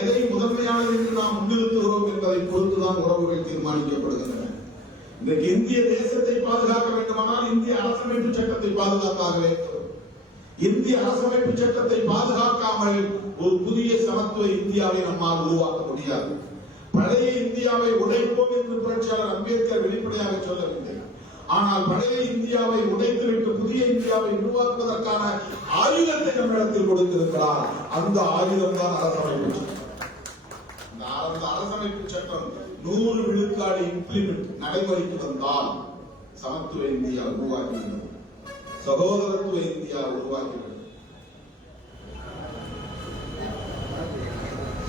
எதை முதன்மையானது என்று நாம் முன்னிறுத்துகிறோம் என்பதை பொறுத்துதான் உறவுகள் தீர்மானிக்கப்படுகின்றன. இன்றைக்கு இந்திய தேசத்தை பாதுகாக்க வேண்டுமானால் இந்திய அரசமைப்பு சட்டத்தை பாதுகாத்தாக வேண்டும். இந்திய அரசமைப்பு சட்டத்தை பாதுகாக்காமல் ஒரு புதிய சமத்துவ இந்தியாவை நம்மால் உருவாக்க முடியாது. பழைய இந்தியாவை உடைப்போம் என்று புரட்சியாளர் அம்பேத்கர் வெளிப்படையாக சொல்லவில்லை. ஆனால் பழைய இந்தியாவை உடைத்துவிட்டு புதிய இந்தியாவை உருவாக்குவதற்கான ஆயுதத்தை நம்மிடத்தில் கொடுத்திருக்கிறார். அந்த ஆயுதம் தான் அரசமைப்பு சட்டம். அந்த அரசமைப்பு சட்டம் 100 விழுக்காடு இம்ப்ளிமெண்ட் நடைமுறைக்கு வந்தால் சமத்துவ இந்தியா உருவாக்கிவிடும், சகோதரத்துவ இந்தியா உருவாக்கிவிடும்.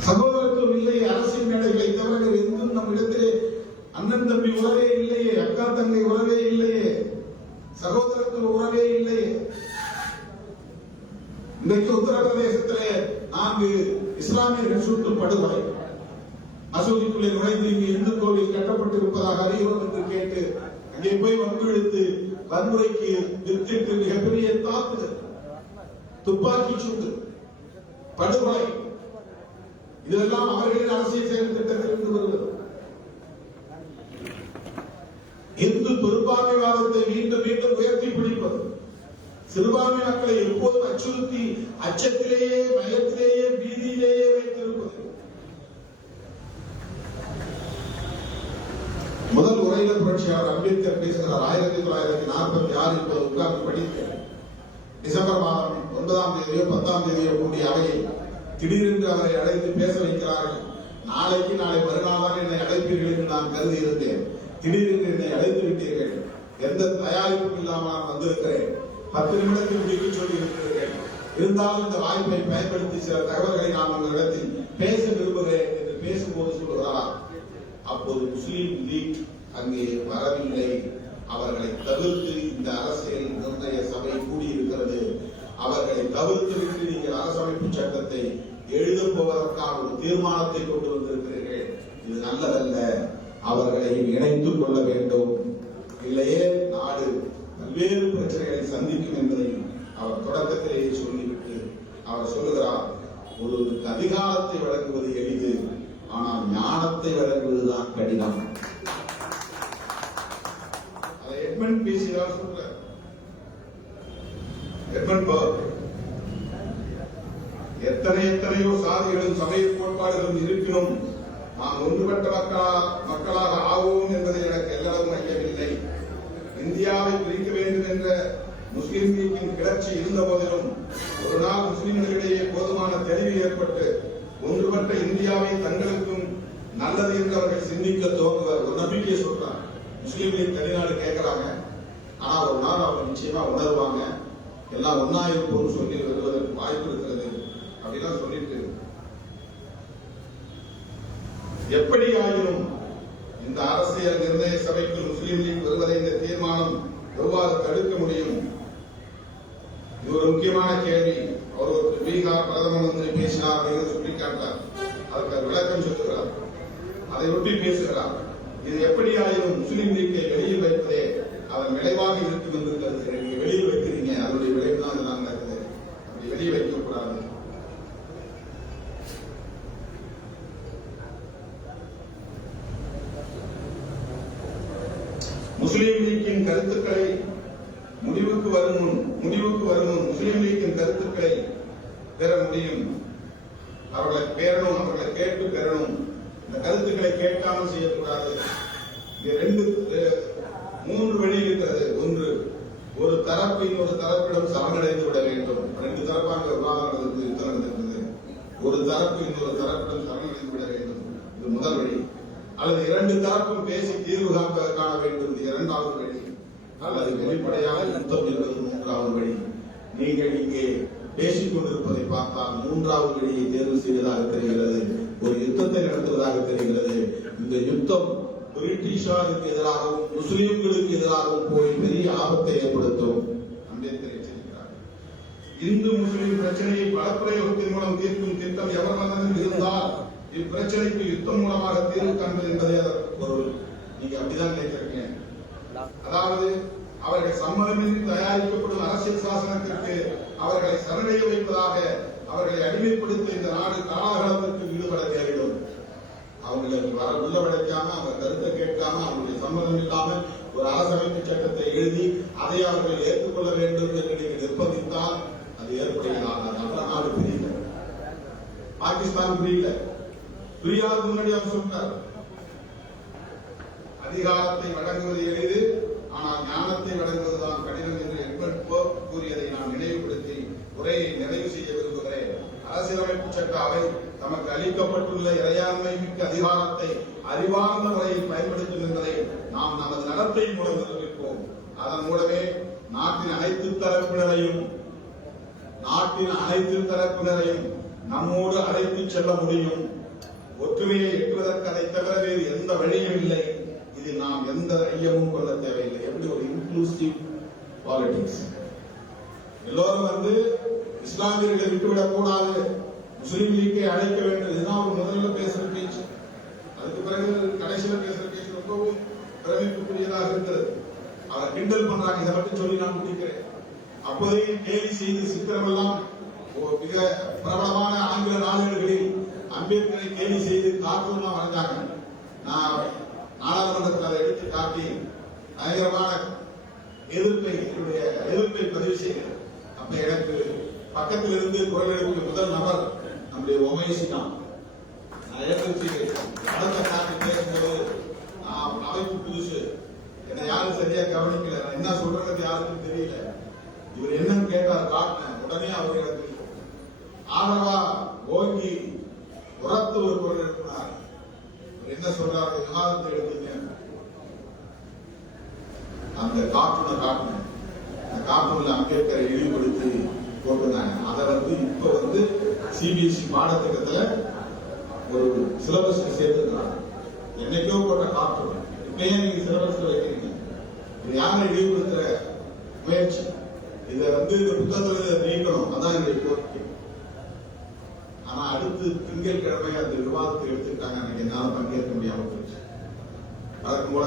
சகோதரத்துவம் இல்லை, அரசியல் மேடைகளை தவிர எங்கும் நம் இடத்திலே அண்ணன் தம்பி உறவே இல்லையே, அக்கா தங்கை உறவே இல்லையே, சகோதரத்துவ உறவே இல்லையே. இன்றைக்கு உத்தரப்பிரதேசத்திலே 4 இஸ்லாமியர்கள் சுட்டு படுகொலை, மசூதிக்குள்ளே நுழைந்து இங்கு இந்து கோவில் கட்டப்பட்டிருப்பதாக அறிகிறோம் என்று கேட்டு அங்கே போய் வம்பிழுத்து வன்முறைக்கு வித்திட்டு மிகப்பெரிய தாக்குதல், துப்பாக்கி சூடு, படுகொலை, இதெல்லாம் அவர்களின் அரசியல் செயல் திட்டத்தில் இருந்து வருகிறது. இந்து பெரும்பான்மைவாதத்தை மீண்டும் மீண்டும் உயர்த்தி பிடிப்பது, சிறுபான்மை மக்களை எப்போதும் அச்சுறுத்தி அச்சத்திலேயே, பயத்திலேயே, பீதியிலேயே வைத்திருப்பது. முதல் உரையில புரட்சியாளர் அம்பேத்கர் பேசுகிறார். 1946 இப்போது உட்கார்ந்து படித்தேன். டிசம்பர் மாதம் 9ஆம் தேதியோ 10ஆம் தேதியோ கூடிய அவையில் திடீரென்று அவரை அழைத்து பேச வைக்கிறார்கள். நாளை மறுநாள் தான் என்னை அழைப்பீர்கள் என்று நான் கருதி இருந்தேன். திடீரென்று என்னை அழைத்து விட்டீர்கள். எந்த தயாரிப்பும் இல்லாமல் நான் வந்திருக்கிறேன். 10 நிமிடத்தில் முடிவு சொல்லி இருக்கிறேன். இருந்தாலும் இந்த வாய்ப்பை பயன்படுத்தி சில தகவல்களை நான் உங்களிடத்தில் பேச விரும்புகிறேன் என்று பேசும்போது சொல்கிறார். அப்போது முஸ்லீம் லீக் அங்கே வரவில்லை. அவர்களை தவிர்த்து இந்த அரசியல் நிர்ணய சபை கூடியிருக்கிறது. அவர்களை தவிர்த்துவிட்டு நீங்கள் அரசமைப்பு சட்டத்தை எழுதப் போவதற்கான ஒரு தீர்மானத்தை கொண்டு வந்திருக்கிறீர்கள். இது நல்லதல்ல. அவர்களை இணைத்துக் கொள்ள வேண்டும். இல்லையே நாடு பல்வேறு பிரச்சனைகளை சந்திக்கும் என்பதை அவர் தொடக்கத்திலேயே சொல்லிவிட்டு அவர் சொல்லுகிறார், ஒருவருக்கு அதிகாரத்தை வழங்குவது எளிது, ஆனால் ஞானத்தை வழங்குவதுதான் கடினம். அதை எட்மண்ட் பேசியதாக சொல்றார். எட்மண்ட் பர்க் எத்தனையோ சாதிகளும் சமய கோட்பாடுகளும் இருப்பினும் நாம் ஒன்றுபட்ட மக்களாக ஆவோம் என்பதில் எனக்கு எல்லளவும் ஐயமில்லை. இந்தியாவை பிரிக்க வேண்டும் என்ற முஸ்லிம் லீக்கின் கிளர்ச்சி இருந்த போதிலும் ஒரு நாள் முஸ்லிம்களிடையே போதுமான தெளிவு ஏற்பட்டு ஒன்றுபட்ட இந்தியாவை தங்களுக்கும் நல்லது என்று அவர்கள் சிந்திக்க துவங்குவார். ஒரு நம்பிக்கையை சொல்றாங்க. முஸ்லீம் லீக் தனிநாடு கேட்கிறாங்க. ஆனா ஒரு நாள் அவங்க நிச்சயமா உணர்வாங்க. எல்லாம் ஒன்னா இருப்போம் சொல்லி வருவதற்கு வாய்ப்பு இருக்கிறது அப்படிலாம் சொல்லிட்டு, எப்படி ஆயினும் இந்த அரசியல் நிர்ணய சபைக்கு முஸ்லீம் லீக் வருவதை இந்த தீர்மானம் எவ்வாறு தடுக்க முடியும்? இது ஒரு முக்கியமான கேள்வி. அவர் ஒரு பீகார் பிரதமர் மந்திரி பேசினார் அப்படின்னு சுட்டிக்காட்டார். அதற்கு விளக்கம் சொல்லுகிறார். அதை ஒட்டி பேசுகிறார். இது எப்படி ஆயினும் முஸ்லீம் லீக்கை வெளியில் வைப்பதே அதன் விளைவாக இருக்கும் என்று கருதுகிறேன். நீங்க வெளியில் வைக்கிறீங்க, அதனுடைய விளைவு தான் இதெல்லாம் நடக்குது. அப்படி வெளியே வைக்கக்கூடாது. முஸ்லீம் லீக்கின் கருத்துக்களை முடிவுக்கு வரும் முன் முஸ்லீம் லீக்கின் கருத்துக்களை பெற முடியும். அவர்களை பெறணும், அவர்களை கேட்டு பெறணும். இந்த கருத்துக்களை கேட்காமல் செய்யக்கூடாது. மூன்று வழி இருக்கிறது. ஒன்று, ஒரு தரப்பு இன்னொரு தரப்பிடம் சரணடைந்து விட வேண்டும். ரெண்டு தரப்பாக விவாதம் யுத்தம் நடந்திருக்கிறது. ஒரு தரப்பு இன்னொரு தரப்பிடம் சரணடைந்து விட வேண்டும். இது முதல் வழி. அல்லது இரண்டு தரப்பும் பேசி தீர்வு காண வேண்டும். இது இரண்டாவது வழி. அல்லது வெளிப்படையாக யுத்தம் என்பது மூன்றாவது வழி. நீங்கள் இங்கே பேசிக் கொண்டிருப்பதை பார்த்தால் மூன்றாவது வழியை தேர்வு செய்வதாக தெரிகிறது. ஒரு யுத்தத்தை நடத்துவதாக தெரிகிறது. இந்த யுத்தம் பிரிட்டிஷாருக்கு எதிராகவும் முஸ்லிம்களுக்கு எதிராகவும் போய் பெரிய ஆபத்தை ஏற்படுத்தும். அம்பேத்கர் எச்சரிக்கிறார். இந்து முஸ்லிம் பிரச்சனையை பலப்பிரயோகத்தின் மூலம் தீர்க்கும் திட்டம் எவர் மனதில் இருந்தால் இப்பிரச்சனைக்கு யுத்தம் மூலமாக தீர்வு காண்பது என்பதே பொருள். நீங்க அப்படிதான் கேட்கிறீங்க. அதாவது அவர்கள் சம்மதமின்றி தயாரிக்கப்படும் அரசியல் சாசனத்திற்கு அவர்களை சரணடைய வைப்பதாக, அவர்களை அடிமைப்படுத்த இந்த நாடு காலாகாலத்திற்கு ஈடுபட நேரிடும். அவங்களுக்கு உள்ள விளைக்காம, அவங்க கருத்தை கேட்காம, அவங்களுடைய சம்மதம் இல்லாமல் ஒரு அரசமைப்பு சட்டத்தை எழுதி அதை அவர்கள் ஏற்றுக்கொள்ள வேண்டும் என்று நீங்கள் நிர்பந்தித்தால் அது ஏற்படுகிறாங்க. நம்ம நாடு பிரியல, பாகிஸ்தான் பிரியல. பிரியாத முன்னாடி அவர் சொன்னார், அதிகாரத்தை வழங்குவது எளிது, ஆனால் ஞானத்தை வழங்குவதுதான் கடினம் என்று எட்வர்ட் போப் கூறியதை நான் நினைவுபடுத்தி உரையை நிறைவு செய்ய விரும்புகிறேன். அரசியலமைப்பு சட்ட அவை நமக்கு அளிக்கப்பட்டுள்ள இறையாண்மை மிக்க அதிகாரத்தை அறிவார்ந்த முறையில் பயன்படுத்தும் என்பதை நாம் நமது நடத்தை மூலம் நிரூபிப்போம். அதன் மூலமே நாட்டின் அனைத்து தரப்பினரையும் நம்மோடு அழைத்துச் செல்ல முடியும். ஒற்றுமையை எட்டுவதற்கு அதை தவிர வேறு எந்த வழியும் இல்லை. இதில் நாம் எந்த ஐயமும் கொள்ள தேவையில்லை. எப்படி ஒரு இன்க்ளூசிவ் பாலிடிக்ஸ். எல்லோரும் இஸ்லாமியர்களை விட்டுவிடக் கூடாது, முஸ்லீம் லீக்கை அழைக்க வேண்டும். இதுதான் அவர் முதல்ல பேசுற பேச்சு. அதுக்கு பிறகு கடைசியில் பேசுற பேச்சு ரொம்பவும் பிரமிப்புக்குரியதாக இருக்கிறது. அவர் கிண்டல் பண்றாங்க. இதை மட்டும் சொல்லி நான் முடிக்கிறேன். அப்போதே கேலி செய்து சித்திரமெல்லாம் மிக பிரபலமான ஆங்கில நாளேடுகளில் அம்பேத்கரை கேலி செய்து கார்ட்டூன்லாம் வரைஞ்சாங்க. நான் நாடாளுமன்றத்தில் அதை எடுத்து காட்டி பயங்கரமான எதிர்ப்பை பதிவு செய்கிறேன். அப்ப எனக்கு பக்கத்தில் இருந்து குரல் எழுப்பிய முதல் நபர் நம்முடைய ஒமைசி தான். நான் ஏற்கனவே படத்தை காட்டி பேசும்போது அமைப்பு புதுசு, என்னை யாரும் சரியா கவனிக்கல, நான் என்ன சொல்றது யாருக்கும் தெரியல. இவர் என்னன்னு கேட்டார், காட்டினேன். உடனே அவர் எனக்கு ஆதரவா ஓங்கி உரத்து ஒரு குரல் எழுப்பினார். என்ன சொல்றாரு, விவாதத்தை எடுத்தீங்க. அந்த கார்ட்டூன்ல அம்பேத்கரை இழிவுபடுத்தி போட்டுருந்தாங்க. அதை இப்ப சிபிஎஸ்இ பாடத்திட்டத்துல ஒரு சிலபஸ் சேர்த்துக்கிறாங்க. என்னைக்கோ போட்ட கார்ட்டூன் இப்பயே நீங்க சிலபஸ்ல வைக்கிறீங்க. இது யாரை இழிவுபடுத்துற முயற்சி? இதை இந்த புத்தகத்துல நீக்கணும். அதான் என்னுடைய கோரிக்கை. ஆனா அடுத்து திங்கட்கிழமை அந்த விவாதத்தை எடுத்துக்கிட்டாங்க. எனக்கு என்னால பங்கேற்க முடியாம போச்சு. அதற்கு கூட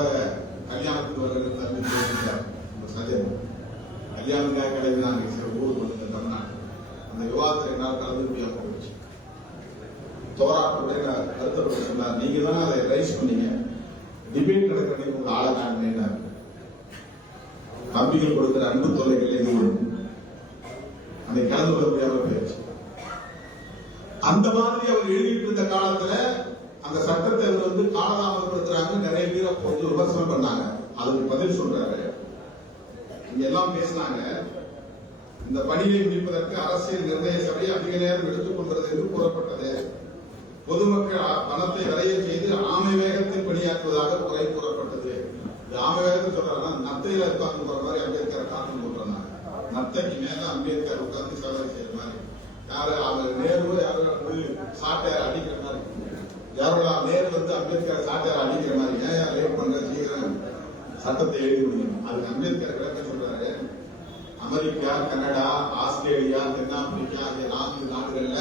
கல்யாணத்துக்கு வர்றது சஜன் கல்யாணக்காக கிடைக்கிறாங்க. சில ஊருக்கு வந்து தமிழ்நாடு அந்த விவாதத்தில் என்னால் கலந்து முடியாம போச்சு. தோராட்டுடைய கருத்தை சொன்னார், நீங்க தானே அதை ரைஸ் பண்ணீங்க, டிபேட் நடக்கிற உங்க ஆளை காட்டினேன். தம்பிகள் கொடுக்கிற அன்பு தொல்லைகள் எதுவும் அதை கலந்து கொள்ள முடியாம போயிடுச்சு. அந்த மாதிரி அவர் எழுதிட்டு இருந்த காலத்துல அந்த சட்டத்தை வந்து காலதாமதப்படுத்துறாங்க நிறைய பேர் வந்து விமர்சனம் பண்ணாங்க. அதுக்கு பதில் சொல்றாரு. இங்க எல்லாம் பேசினாங்க, இந்த பணியை முடிப்பதற்கு அரசியல் நிர்ணய சபை அதிக நேரம் எடுத்துக் கொண்டது என்று கூறப்பட்டது. பொதுமக்கள் பணத்தை விரையம் செய்து ஆமை வேகத்தில் பணியாற்றுவதாக குறை கூறப்பட்டது. இது ஆமை வேகத்தில் சொல்றாங்க, நத்தையில உட்கார்ந்து போற மாதிரி அம்பேத்கரை காத்து போட்டுறாங்க. நத்தைக்கு மேல அம்பேத்கர் உட்கார்ந்து சேவை செய்யற மாதிரி. யாரு அவர் நேரு யாரு வந்து சாட்டையார் அடிக்கிற மாதிரி, யாரோட நேரு வந்து அம்பேத்கர் சாட்டையார் அடிக்கிற மாதிரி. ஏன் லேட் பண்ற சீக்கிரம் சட்டத்தை எழுதி முடியும். அதுக்கு அம்பேத்கர் விளக்கம் சொல்றாரு. அமெரிக்கா, கனடா, ஆஸ்திரேலியா, தென்னாப்பிரிக்கா ஆகிய 4 நாடுகள்ல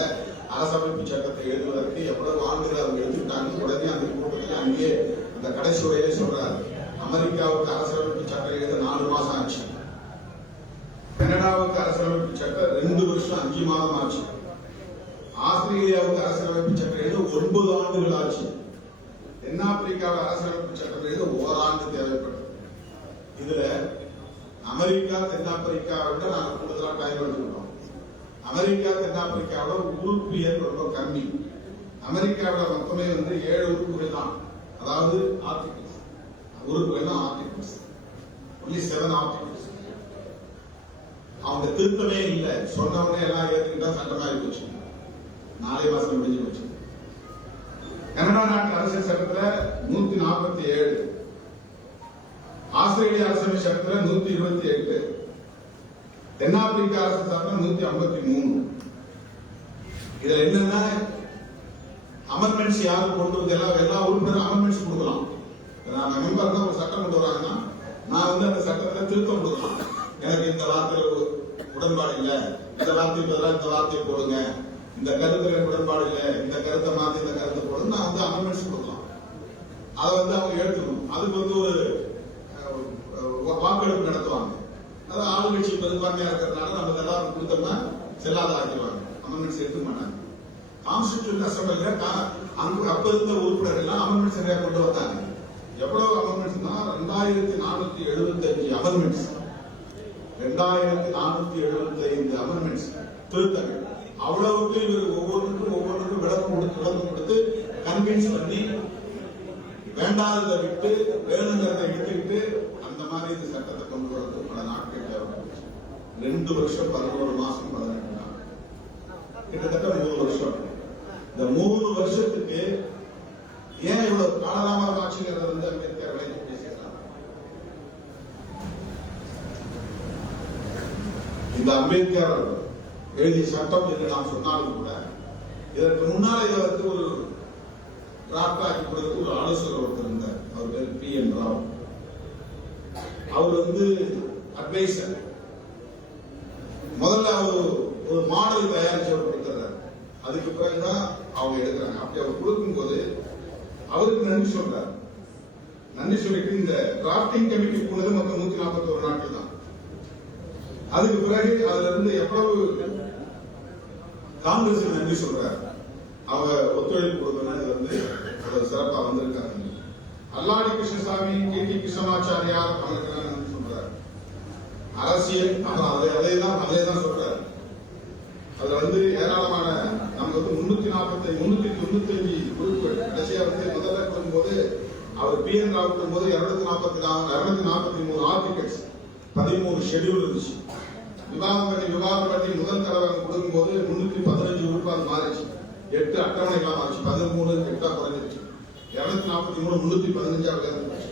அரசமைப்பு சட்டத்தை எழுதுவதற்கு எவ்வளவு ஆண்டுகள் அவங்க எடுத்துட்டாங்க. உடனே அந்த கூட்டத்தில் அங்கே அந்த கடைசி உரையிலே சொல்றாரு, அமெரிக்காவுக்கு அரசமைப்பு சட்டம் எழுத 4 மாசம் ஆச்சு, கனடாவுக்கு அரசியலமைப்பு சட்டம் 2 வருஷம் 5 மாதம் ஆச்சு, ஆஸ்திரேலியாவுக்கு அரசியலமைப்பு சட்டம் எழுத 9 ஆண்டுகள் ஆச்சு, தென்னாப்பிரிக்காவில் அரசியலமைப்பு சட்டம் எழுத 1 ஆண்டு தேவைப்படும். இதுல அமெரிக்கா தென்னாப்பிரிக்காவை விட நாங்கள் கூடுதலா டைம் எடுத்துக்கிட்டோம். அமெரிக்கா தென்னாப்பிரிக்காவோட உறுப்பு எண் ரொம்ப கம்மி. அமெரிக்காவில் மொத்தமே வந்து 7 உறுப்புகள் தான், அதாவது ஆர்டிகிள்ஸ், உறுப்புகள் தான் ஆர்டிகிள்ஸ், ஒன்லி 7 ஆர்டிகிள்ஸ். அவங்க திருத்தமே இல்லை, சொன்னவனே எல்லாம் ஏற்றுக்கிட்டா சட்டமாகி போச்சு. 4 மாசம் முடிஞ்சு போச்சு. கனடா நாட்டு அரசியல் சட்டத்துல 147, ஆஸ்திரேலிய அரசியல் சட்டத்துல 128, தென்னாப்பிரிக்கா அரசியல் சட்டம் 153. இதுல என்னன்னா அமெண்ட்மெண்ட்ஸ் யாரு கொண்டு வந்து எல்லா உறுப்பினரும் அமெண்ட்மெண்ட்ஸ் கொடுக்கலாம். நான் மெம்பர் தான் ஒரு சட்டம் கொண்டு வராங்கன்னா நான் வந்து அந்த சட்டத்தை திருத்தம் கொடுக்கலாம். எனக்கு இந்த வார்த்தையில உடன்பாடு இல்லை, இந்த வார்த்தை பதிலாக இந்த வார்த்தையை போடுங்க, இந்த கருத்துல உடன்பாடு இல்லை, இந்த கருத்தை மாத்தி இந்த கருத்தை போடுங்க, நான் வந்து அமெண்ட்மெண்ட்ஸ் கொடுக்கலாம். அதை வந்து அவங்க எடுத்துக்கணும். அதுக்கு வந்து ஒரு வாக்கெடுப்பு நடத்துவாங்க. அதாவது ஆளுங்கட்சி பெரும்பான்மையா இருக்கிறதுனால நம்ம எல்லாரும் கொடுத்தோம்னா செல்லாத ஆக்கிடுவாங்க, அமெண்ட்மெண்ட்ஸ் எடுத்துக்க மாட்டாங்க. கான்ஸ்டிடியூஷன் அசம்பிளில அப்ப இருந்த உறுப்பினர்கள் எல்லாம் அமெண்ட்மெண்ட்ஸ் நிறைய கொண்டு வந்தாங்க. எவ்வளவு அமெண்ட்மெண்ட்ஸ்னா 2475 அமெண்ட்மெண்ட்ஸ், 2475 அமெண்ட்மெண்ட்ஸ் திருத்தங்கள். அவ்வளவுக்கு இவர் ஒவ்வொன்றுக்கும் விளக்கம் கொடுத்து கன்வின்ஸ் பண்ணி வேண்டாததை விட்டு வேணுங்கிறத எடுத்துக்கிட்டு அந்த மாதிரி இந்த சட்டத்தை கொண்டு வரது பல நாட்கள் தேவைப்பட்டுச்சு. 2 வருஷம் 11 மாசம் 18 நாள், கிட்டத்தட்ட 3 வருஷம். இந்த 3 வருஷத்துக்கு ஏன் இவ்வளவு காலதாமதம் ஆட்சிங்கிறத வந்து அம்பேத்கர் விளக்கி பேசுகிறார். இந்த அம்பேத்கர் எழுதிய சட்டம் என்று நாம் சொன்னாலும் கூட இதற்கு முன்னால் இதை வந்து ஒரு டிராப்ட் ஆக்கி கொடுத்து ஒரு ஆலோசகர் ஒருத்தர் இருந்தார். அவர் பேர் PN ராவ். அவர் வந்து அட்வைசர். முதல்ல அவர் ஒரு மாடல் தயாரிச்சு அவர் கொடுத்துறாரு. அதுக்கு பிறகுதான் அவங்க எடுக்கிறாங்க. அப்படி அவர் கொடுக்கும் போது அவருக்கு நன்றி சொல்றாரு. நன்றி சொல்லிட்டு இந்த டிராப்டிங் கமிட்டி போனது மொத்தம் 141 நாட்கள் தான். அதுக்கு பிறகு அதுல இருந்து எவ்வளவு காங்கிரஸ் நன்றி சொல்றாரு. அவங்க ஒத்துழைப்பு கொடுக்கணும். இது வந்து சிறப்பா வந்திருக்காங்க. அல்லாடி கிருஷ்ணசாமி, KT கிருஷ்ணமாச்சாரியார் அவங்களுக்கு நன்றி சொல்றாரு. அரசியல் அதே தான் சொல்றாரு. அதுல வந்து ஏராளமான நமக்கு வந்து 395 உறுப்புகள். கடைசியா வந்து முதல்ல கொடுக்கும்போது அவர் PN ராவ் கொடுக்கும்போது 243 ஆர்டிகல்ஸ், 13 ஷெட்யூல் இருந்துச்சு. விவாதம் பண்ணி முதல் தடவை கொடுக்கும்போது 315 உறுப்பு அது மாறிச்சு. 8 அட்டவணைகளா மாறிச்சு. 13 8 குறைஞ்சிருச்சு. 243 315 இருந்துச்சு.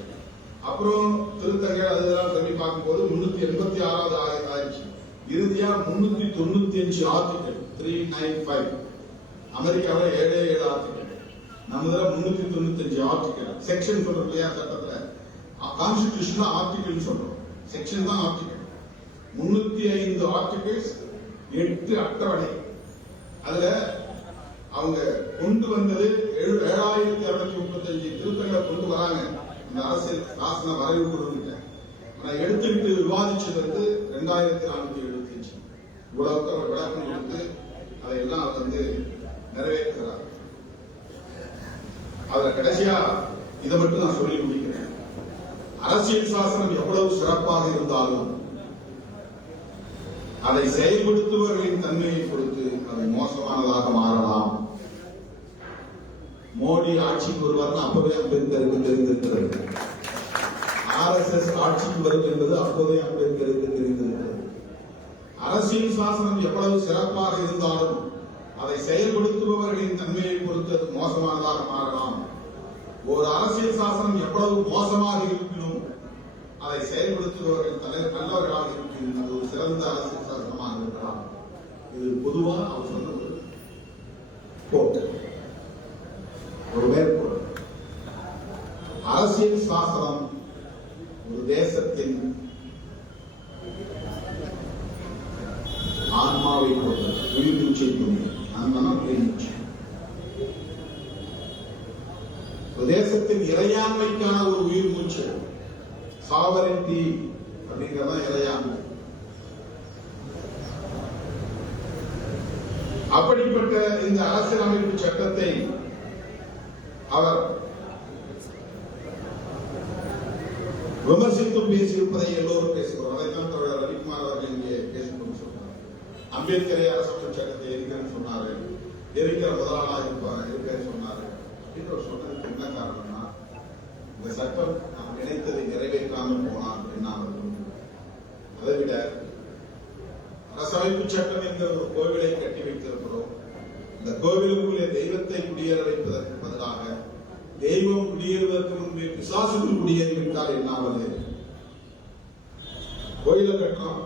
அப்புறம் திருத்தங்கள் அதெல்லாம் தள்ளி பார்க்கும்போது 386 ஆயிடுச்சு. இறுதியா 395 ஆர்டிகல் 395. அமெரிக்காவில் 7 ஆர்டிகல், நம்மதுல 395 ஆர்டிகல். செக்ஷன் சொல்றோம் இல்லையா சட்டத்துல, கான்ஸ்டிடியூஷன்ல ஆர்டிகல் சொல்றோம், செக்ஷன் தான் ஆர்டிகல். 305 ஆர்டிகல்ஸ், 8 அட்டவணை. அதுல அவங்க கொண்டு வந்தது 7235 திருத்தங்களை கொண்டு வராங்க. இந்த அரசியல் சாசன வரைவு கொடுத்துட்டேன். ஆனா எடுத்துக்கிட்டு விவாதிச்சது வந்து 2475. இவ்வளவுக்கு அவர் விளக்கம் கொடுத்து அதையெல்லாம் அவர் வந்து நிறைவேற்றுகிறார். அதுல கடைசியா இதை மட்டும் நான் சொல்லி முடிக்கிறேன். அரசியல் சாசனம் எவ்வளவு சிறப்பாக இருந்தாலும் அதை செயல்படுத்துபவர்களின் தன்மையை பொறுத்து அது மோசமானதாக மாறலாம். மோடி ஆட்சிக்கு ஆட்சிக்கு வரும் என்பது அப்போதே அம்பேத்கருக்கு தெரிந்திருக்கிறது. அரசியல் சாசனம் எவ்வளவு சிறப்பாக இருந்தாலும் அதை செயல்படுத்துபவர்களின் தன்மையை பொறுத்து அது மோசமானதாக மாறலாம். ஒரு அரசியல் சாசனம் எவ்வளவு மோசமாக இருப்பினும் அதை செயல்படுத்துபவர்கள் நல்லவர்களாக இருப்பினும் அது ஒரு சிறந்த அரசியல் சாசனமாக இருக்கலாம். இது பொதுவாக அவர் சொன்ன ஒரு மேற்கோள். அரசியல் சாசனம் ஒரு தேசத்தின் ஆன்மாவை கொண்டது, உயிர் மூச்சை கொண்டது. அந்த உயிர் மூச்சு ஒரு தேசத்தின் இறையாண்மைக்கான ஒரு உயிர் மூச்சு. சாவரிட்டி அப்படிங்கிறதா இறையாண்மை. அப்படிப்பட்ட இந்த அரசியலமைப்பு சட்டத்தை அவர் விமர்சித்து பேசியிருப்பதை எல்லோரும் பேசுகிறோம். அதைத்தான் தோழர் ரவிக்குமார் அவர்கள் இங்கே பேசிக்கொண்டு சொன்னார். அம்பேத்கரை அரசமைப்பு சட்டத்தை எரிக்கிறேன்னு சொன்னாரு, எரிக்கிற முதலாளாக இருப்பேன்னு சொன்னாரு. சொன்னதுக்கு என்ன காரணம்னா, இந்த சட்டம் நாம் நினைத்ததை நிறைவேற்றாமல் போனால் என்ன ஆகும்? அதை விட அரசமைப்பு சட்டம் என்ற ஒரு கோவிலை கட்டி வைத்திருக்கிறோம். இந்த கோவிலுக்குள்ளே தெய்வத்தை குடியேற வைப்பதற்கு பதிலாக தெய்வம் குடியேறுவதற்கு முன்பே பிசாசுகள் குடியேறிவிட்டால் என்ன ஆவது? கோயிலை கட்டுறோம்,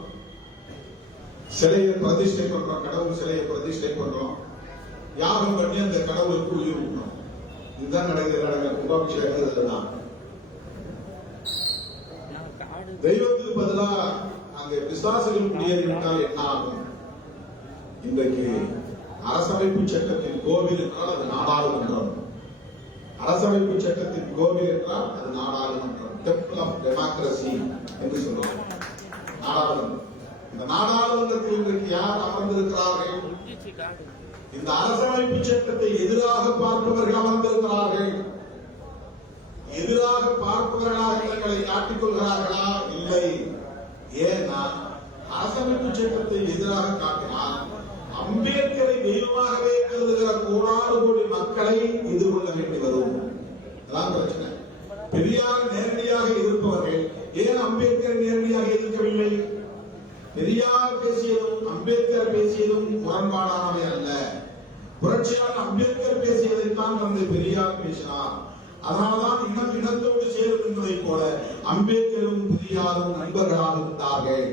சிலையை பிரதிஷ்டை பண்றோம், கடவுள் சிலையை பிரதிஷ்டை பண்றோம், யாகம் பண்ணி அந்த கடவுளுக்கு உயிர் விடணும். இதுதான் நடக்கிற கும்பாபிஷேகம். தான் தெய்வத்துக்கு பதிலாக அங்கே பிசாசுகள் குடியேறிவிட்டால் என்ன ஆகும்? இன்றைக்கு அரசமைப்பு சட்டத்தின் கோவில் என்றால் அது நாடாளுமன்றம். அரசமைப்பு சட்டத்தின் கோவில் என்றால் அது நாடாளுமன்றம். டெம்பிள் ஆஃப் டெமோக்ரசி என்று சொல்லுவோம். நாடாளுமன்றம். இந்த நாடாளுமன்றத்தில் இன்றைக்கு யார் அமர்ந்திருக்கிறார்கள்? இந்த அரசமைப்பு சட்டத்தை எதிராக பார்ப்பவர்கள் அமர்ந்திருக்கிறார்கள். எதிராக பார்ப்பவர்களாக தங்களை காட்டிக்கொள்கிறார்களா? இல்லை. ஏன்னா அரசமைப்பு சட்டத்தை எதிராக காட்டினால் அம்பேத்கரை தெய்வமாகவே கருதுகிற கோடாறு கோடி மக்களை எதிர்கொள்ள வேண்டி வரும். அதான் பிரச்சனை. பெரியார் நேரடியாக எதிர்ப்பவர்கள் ஏன் அம்பேத்கரை நேரடியாக எதிர்க்கவில்லை? பெரியார் பேசியதும் அம்பேத்கர் பேசியதும் முரண்பாடானவை அல்ல. புரட்சியாளர் அம்பேத்கர் பேசியதைத்தான் தந்தை பெரியார் பேசினார். அதனால்தான் இன்னும் இனத்தோடு சேரும் என்பதை போல அம்பேத்கரும் பெரியாரும் நண்பர்களாக இருந்தார்கள்.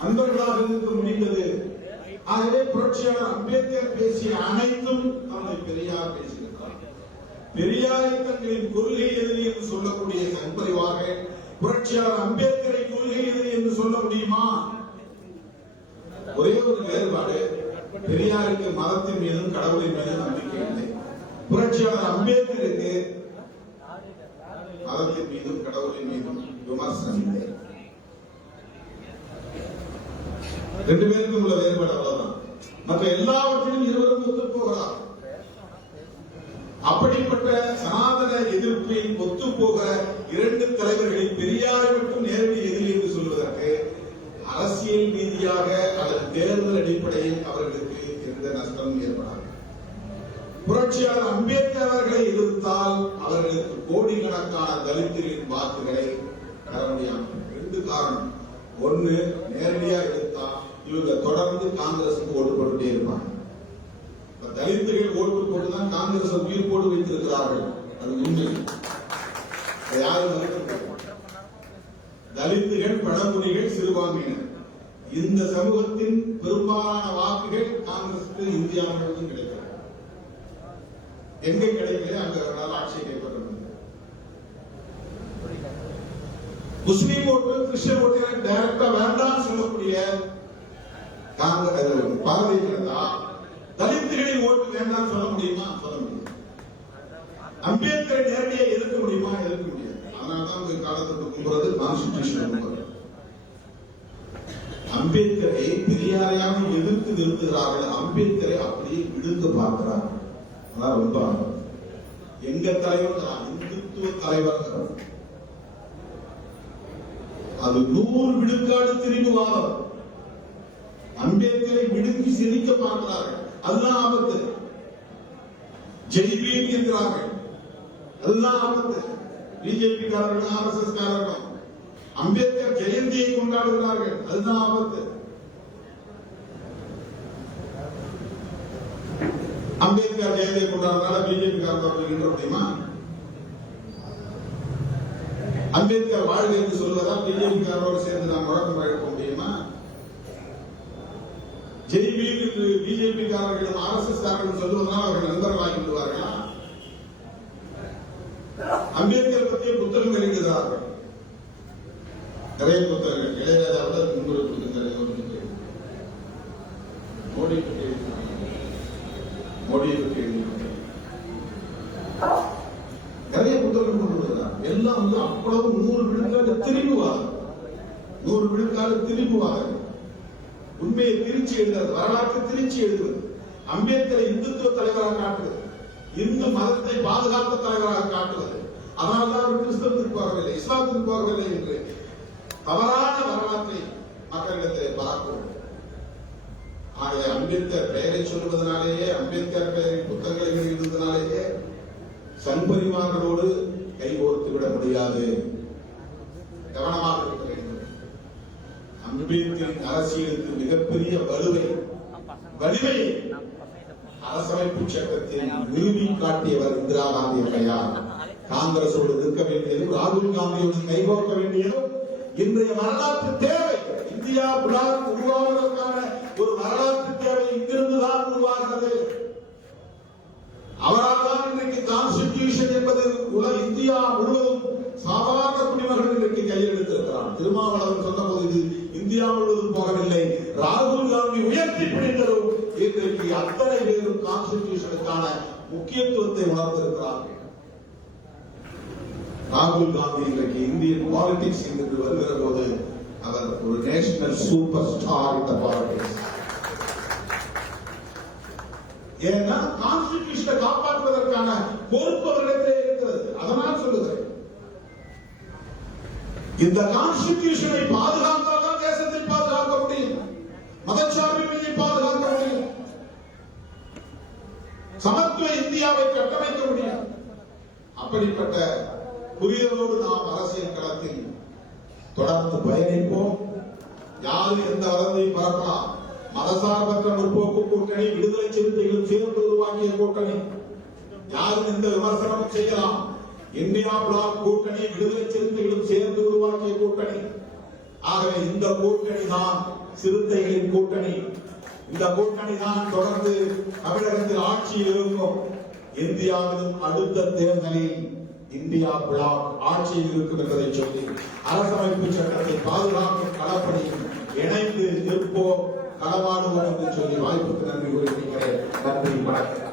நண்பர்களாக இருக்க முடிந்தது. ஆகவே புரட்சியாளர் அம்பேத்கர் பேசிய அனைத்தும் தந்தை பெரியார் பேசியிருக்கிறார். பெரியாரை தங்களின் கொள்கை எதிரி என்று சொல்லக்கூடிய சங்பரிவார்கள் புரட்சியாளர் அம்பேத்கரை கொள்கை எதிரி என்று சொல்ல முடியுமா? ஒரே ஒரு வேறுபாடு, பெரியாருக்கு மதத்தின் மீதும் கடவுளின் மீதும் நம்பிக்கை இல்லை. புரட்சியாளர் அம்பேத்கருக்கு மதத்தின் மீதும் கடவுளின் மீதும் விமர்சனம் இல்லை. ரெண்டு பேருக்கும் உள்ள வேறுபாடு அவ்வளவுதான். மற்ற எல்லாவற்றிலும் இருவரும் ஒத்து போகிறார். அப்படிப்பட்ட சனாதன எதிர்ப்பில் ஒத்து போகிற இரண்டு தலைவர்களில் பெரியாரை மட்டும் நேரடி எதிரி என்று சொல்வதற்கு அரசியல் ரீதியாக அல்லது தேர்தல் அடிப்படையில் அவர்களுக்கு எந்த நஷ்டமும் ஏற்படாது. புரட்சியாளர் அம்பேத்கர் அவர்களை எதிர்த்தால் அவர்களுக்கு கோடிக்கணக்கான தலித்துகளின் வாக்குகளை பெற முடியாது. ரெண்டு காரணம். ஒன்னு, நேரடியாக எதிர்த்தால் இவங்க தொடர்ந்து காங்கிரசுக்கு ஓட்டு போட்டுட்டே இருப்பாங்க. தலித்துகள் ஓட்டு போட்டுதான் காங்கிரஸ் உயிர் போட்டு வைத்திருக்கிறார்கள். அது உண்மை. யாரும் தலித்துகள், பழங்குடிகள், சிறுபான்மையினர் இந்த சமூகத்தின் பெரும்பாலான வாக்குகள் காங்கிரசுக்கு இந்தியா முழுவதும் கிடைக்கிறது. எங்க கிடைக்கல அங்க அவர்களால் ஆட்சியை கைப்பற்ற முடியும். முஸ்லீம் ஓட்டு, கிறிஸ்டியன் ஓட்டு டைரக்டா வேண்டாம் சொல்லக்கூடிய பாரதிய ஜனதா தலித்துகளின் ஓட்டு வேண்டாம் சொல்ல முடியுமா? சொல்ல முடியும். அம்பேத்கரை நேரடியாக எதிர்க்க முடியுமா? எதிர்க்க முடியாது. அதனால்தான் உங்க காலத்துக்கு கும்புறது கான்ஸ்டிடியூஷன். அம்பேத்கரை பெரியாரையாக எதிர்த்து நிறுத்துகிறார்கள். அம்பேத்கரை அப்படியே விடுத்து பார்க்கிறார். அதான் ரொம்ப எங்க தலைவர் இந்துத்துவ தலைவர். அது 100 விழுக்காடு திரும்புவார். அம்பேத்கரை விடுங்கி சிரிக்க பார்க்கிறார்கள். அதுதான் ஆபத்து. ஜெய்பீம் என்கிறார்கள். அதுதான் ஆபத்து. பிஜேபி காரர்களும் RSS காரர்களும் அம்பேத்கர் ஜெயந்தியை கொண்டாடுகிறார்கள். அதுதான் ஆபத்து. அம்பேத்கர் ஜெயந்தியை கொண்டாடுறதுனால பிஜேபி காரர்கள் முடியுமா? அம்பேத்கர் வாழ்க என்று சொல்வதால் பிஜேபி காரரோடு சேர்ந்து நாம் முழக்கம் எழுப்ப முடியுமா? ஜெய்வீர் என்று பிஜேபி காரர்களும் RSS காரர்களும் சொல்வதனால் அவர்கள் நண்பர்களாகி விடுவார்களா? அம்பேத்கர் பற்றிய புத்தகங்கள் எழுதுகிறார்கள். நிறைய புத்தகங்கள். இளையராஜாவில் முன்னுரை கொடுத்திருந்தார். மோடி பற்றி நிறைய புத்தகங்கள் கொண்டு வருகிறார். எல்லாம் வந்து அவ்வளவு 100 விழுக்காடு திரும்புவார்கள். 100 விழுக்காடு திரும்புவார்கள். உண்மையை திருச்சி எழுதுவது, வரலாற்று திருச்சி எழுதுவது, அம்பேத்கரை இந்துத்துவ தலைவராக காட்டுவது, இந்து மதத்தை பாதுகாத்த தலைவராக காட்டுவது. அதனால்தான் அவர் கிறிஸ்தவத்துக்கு போகவில்லை, இஸ்லாத்துக்கு போகவில்லை என்று தவறான வரலாற்றை மக்களிடத்தில் பரப்புவோம். ஆகவே அம்பேத்கர் பெயரை சொல்வதனாலேயே, அம்பேத்கர் பெயரின் புத்தகங்களை எழுதுவதனாலேயே சன்பரிவார்களோடு கைகோர்த்து விட முடியாது. கவனமாக இருக்க வேண்டும். அம்பேத்கரின் அரசியலுக்கு மிகப்பெரிய வலிமை அரசமைப்பு சட்டத்தில் நிறுவி காட்டியவர் இந்திரா காந்தி அம்மையார். காங்கிரசோடு நிற்க வேண்டியதும் ராகுல் காந்தியோடு கைகோர்க்க வேண்டியதும் இன்றைய வரலாற்று தேவை. இந்தியா பிளாக் உருவாவதற்கான ஒரு வரலாற்று தேவை இங்கிருந்துதான் உருவாகிறது. அவரால் தான் இன்றைக்கு கான்ஸ்டிடியூஷன் என்பது இந்தியா முழுவதும் சாதாரண குடிமகன் இன்றைக்கு கையெழுத்திருக்கிறார். திருமாவளவன் சொன்னபோது இது இந்தியா முழுவதும் போகவில்லை, ராகுல் காந்தி உயர்த்தி பிடித்ததும் இன்றைக்கு அத்தனை பேரும் கான்ஸ்டிடியூஷனுக்கான முக்கியத்துவத்தை உணர்ந்திருக்கிறார்கள். ராகுல் காந்தி இன்றைக்கு இந்தியன் பாலிடிக்ஸ் என்று வருகிற போது அவர் ஒரு நேஷனல் சூப்பர் ஸ்டார் இந்த பாலிடிக்ஸ். ஏன்னா கான்ஸ்டிடியூஷனை காப்பாற்றுவதற்கான பொறுப்பு அவர்களிடத்திலே இருக்கிறது. அதனால் சொல்லுகிறேன், இந்த கான்ஸ்டிடியூஷனை பாதுகாத்தால் தான் தேசத்தை பாதுகாக்க முடியும், மதச்சார்பின்மையை பாதுகாக்க முடியும், சமத்துவ இந்தியாவை கட்டமைக்க முடியும். அப்படிப்பட்ட புரிதலோடு நாம் அரசியல் களத்தில் தொடர்ந்து பயணிப்போம். யாரும் எந்த வதந்தையும் பரப்பலாம். மதசார்பற்ற முற்போக்கு கூட்டணி, விடுதலை சிறுத்தைகளும் சேர்ந்து உருவாக்கிய கூட்டணி, யாரும் எந்த விமர்சனமும் செய்யலாம். இந்தியா பிளாக் கூட்டணி, விடுதலை சிறுத்தைகளும் சேர்ந்து உருவாக்கிய கூட்டணி. ஆகவே இந்த கூட்டணி தான் சிறுத்தைகளின் கூட்டணி. இந்த கூட்டணி தான் தொடர்ந்து தமிழகத்தில் ஆட்சியில் இருக்கும். இந்தியாவிலும் அடுத்த தேர்தலில் இந்தியா பிளாக் ஆட்சியில் இருக்கும் என்பதை சொல்லி அரசமைப்பு சட்டத்தை பாதுகாக்கும் களப்பணியில் இணைந்து நிற்போம், களமாடுவோம் என்று சொல்லி வாய்ப்புக்கு நன்றி கூறுகிறேன். நன்றி, வணக்கம்.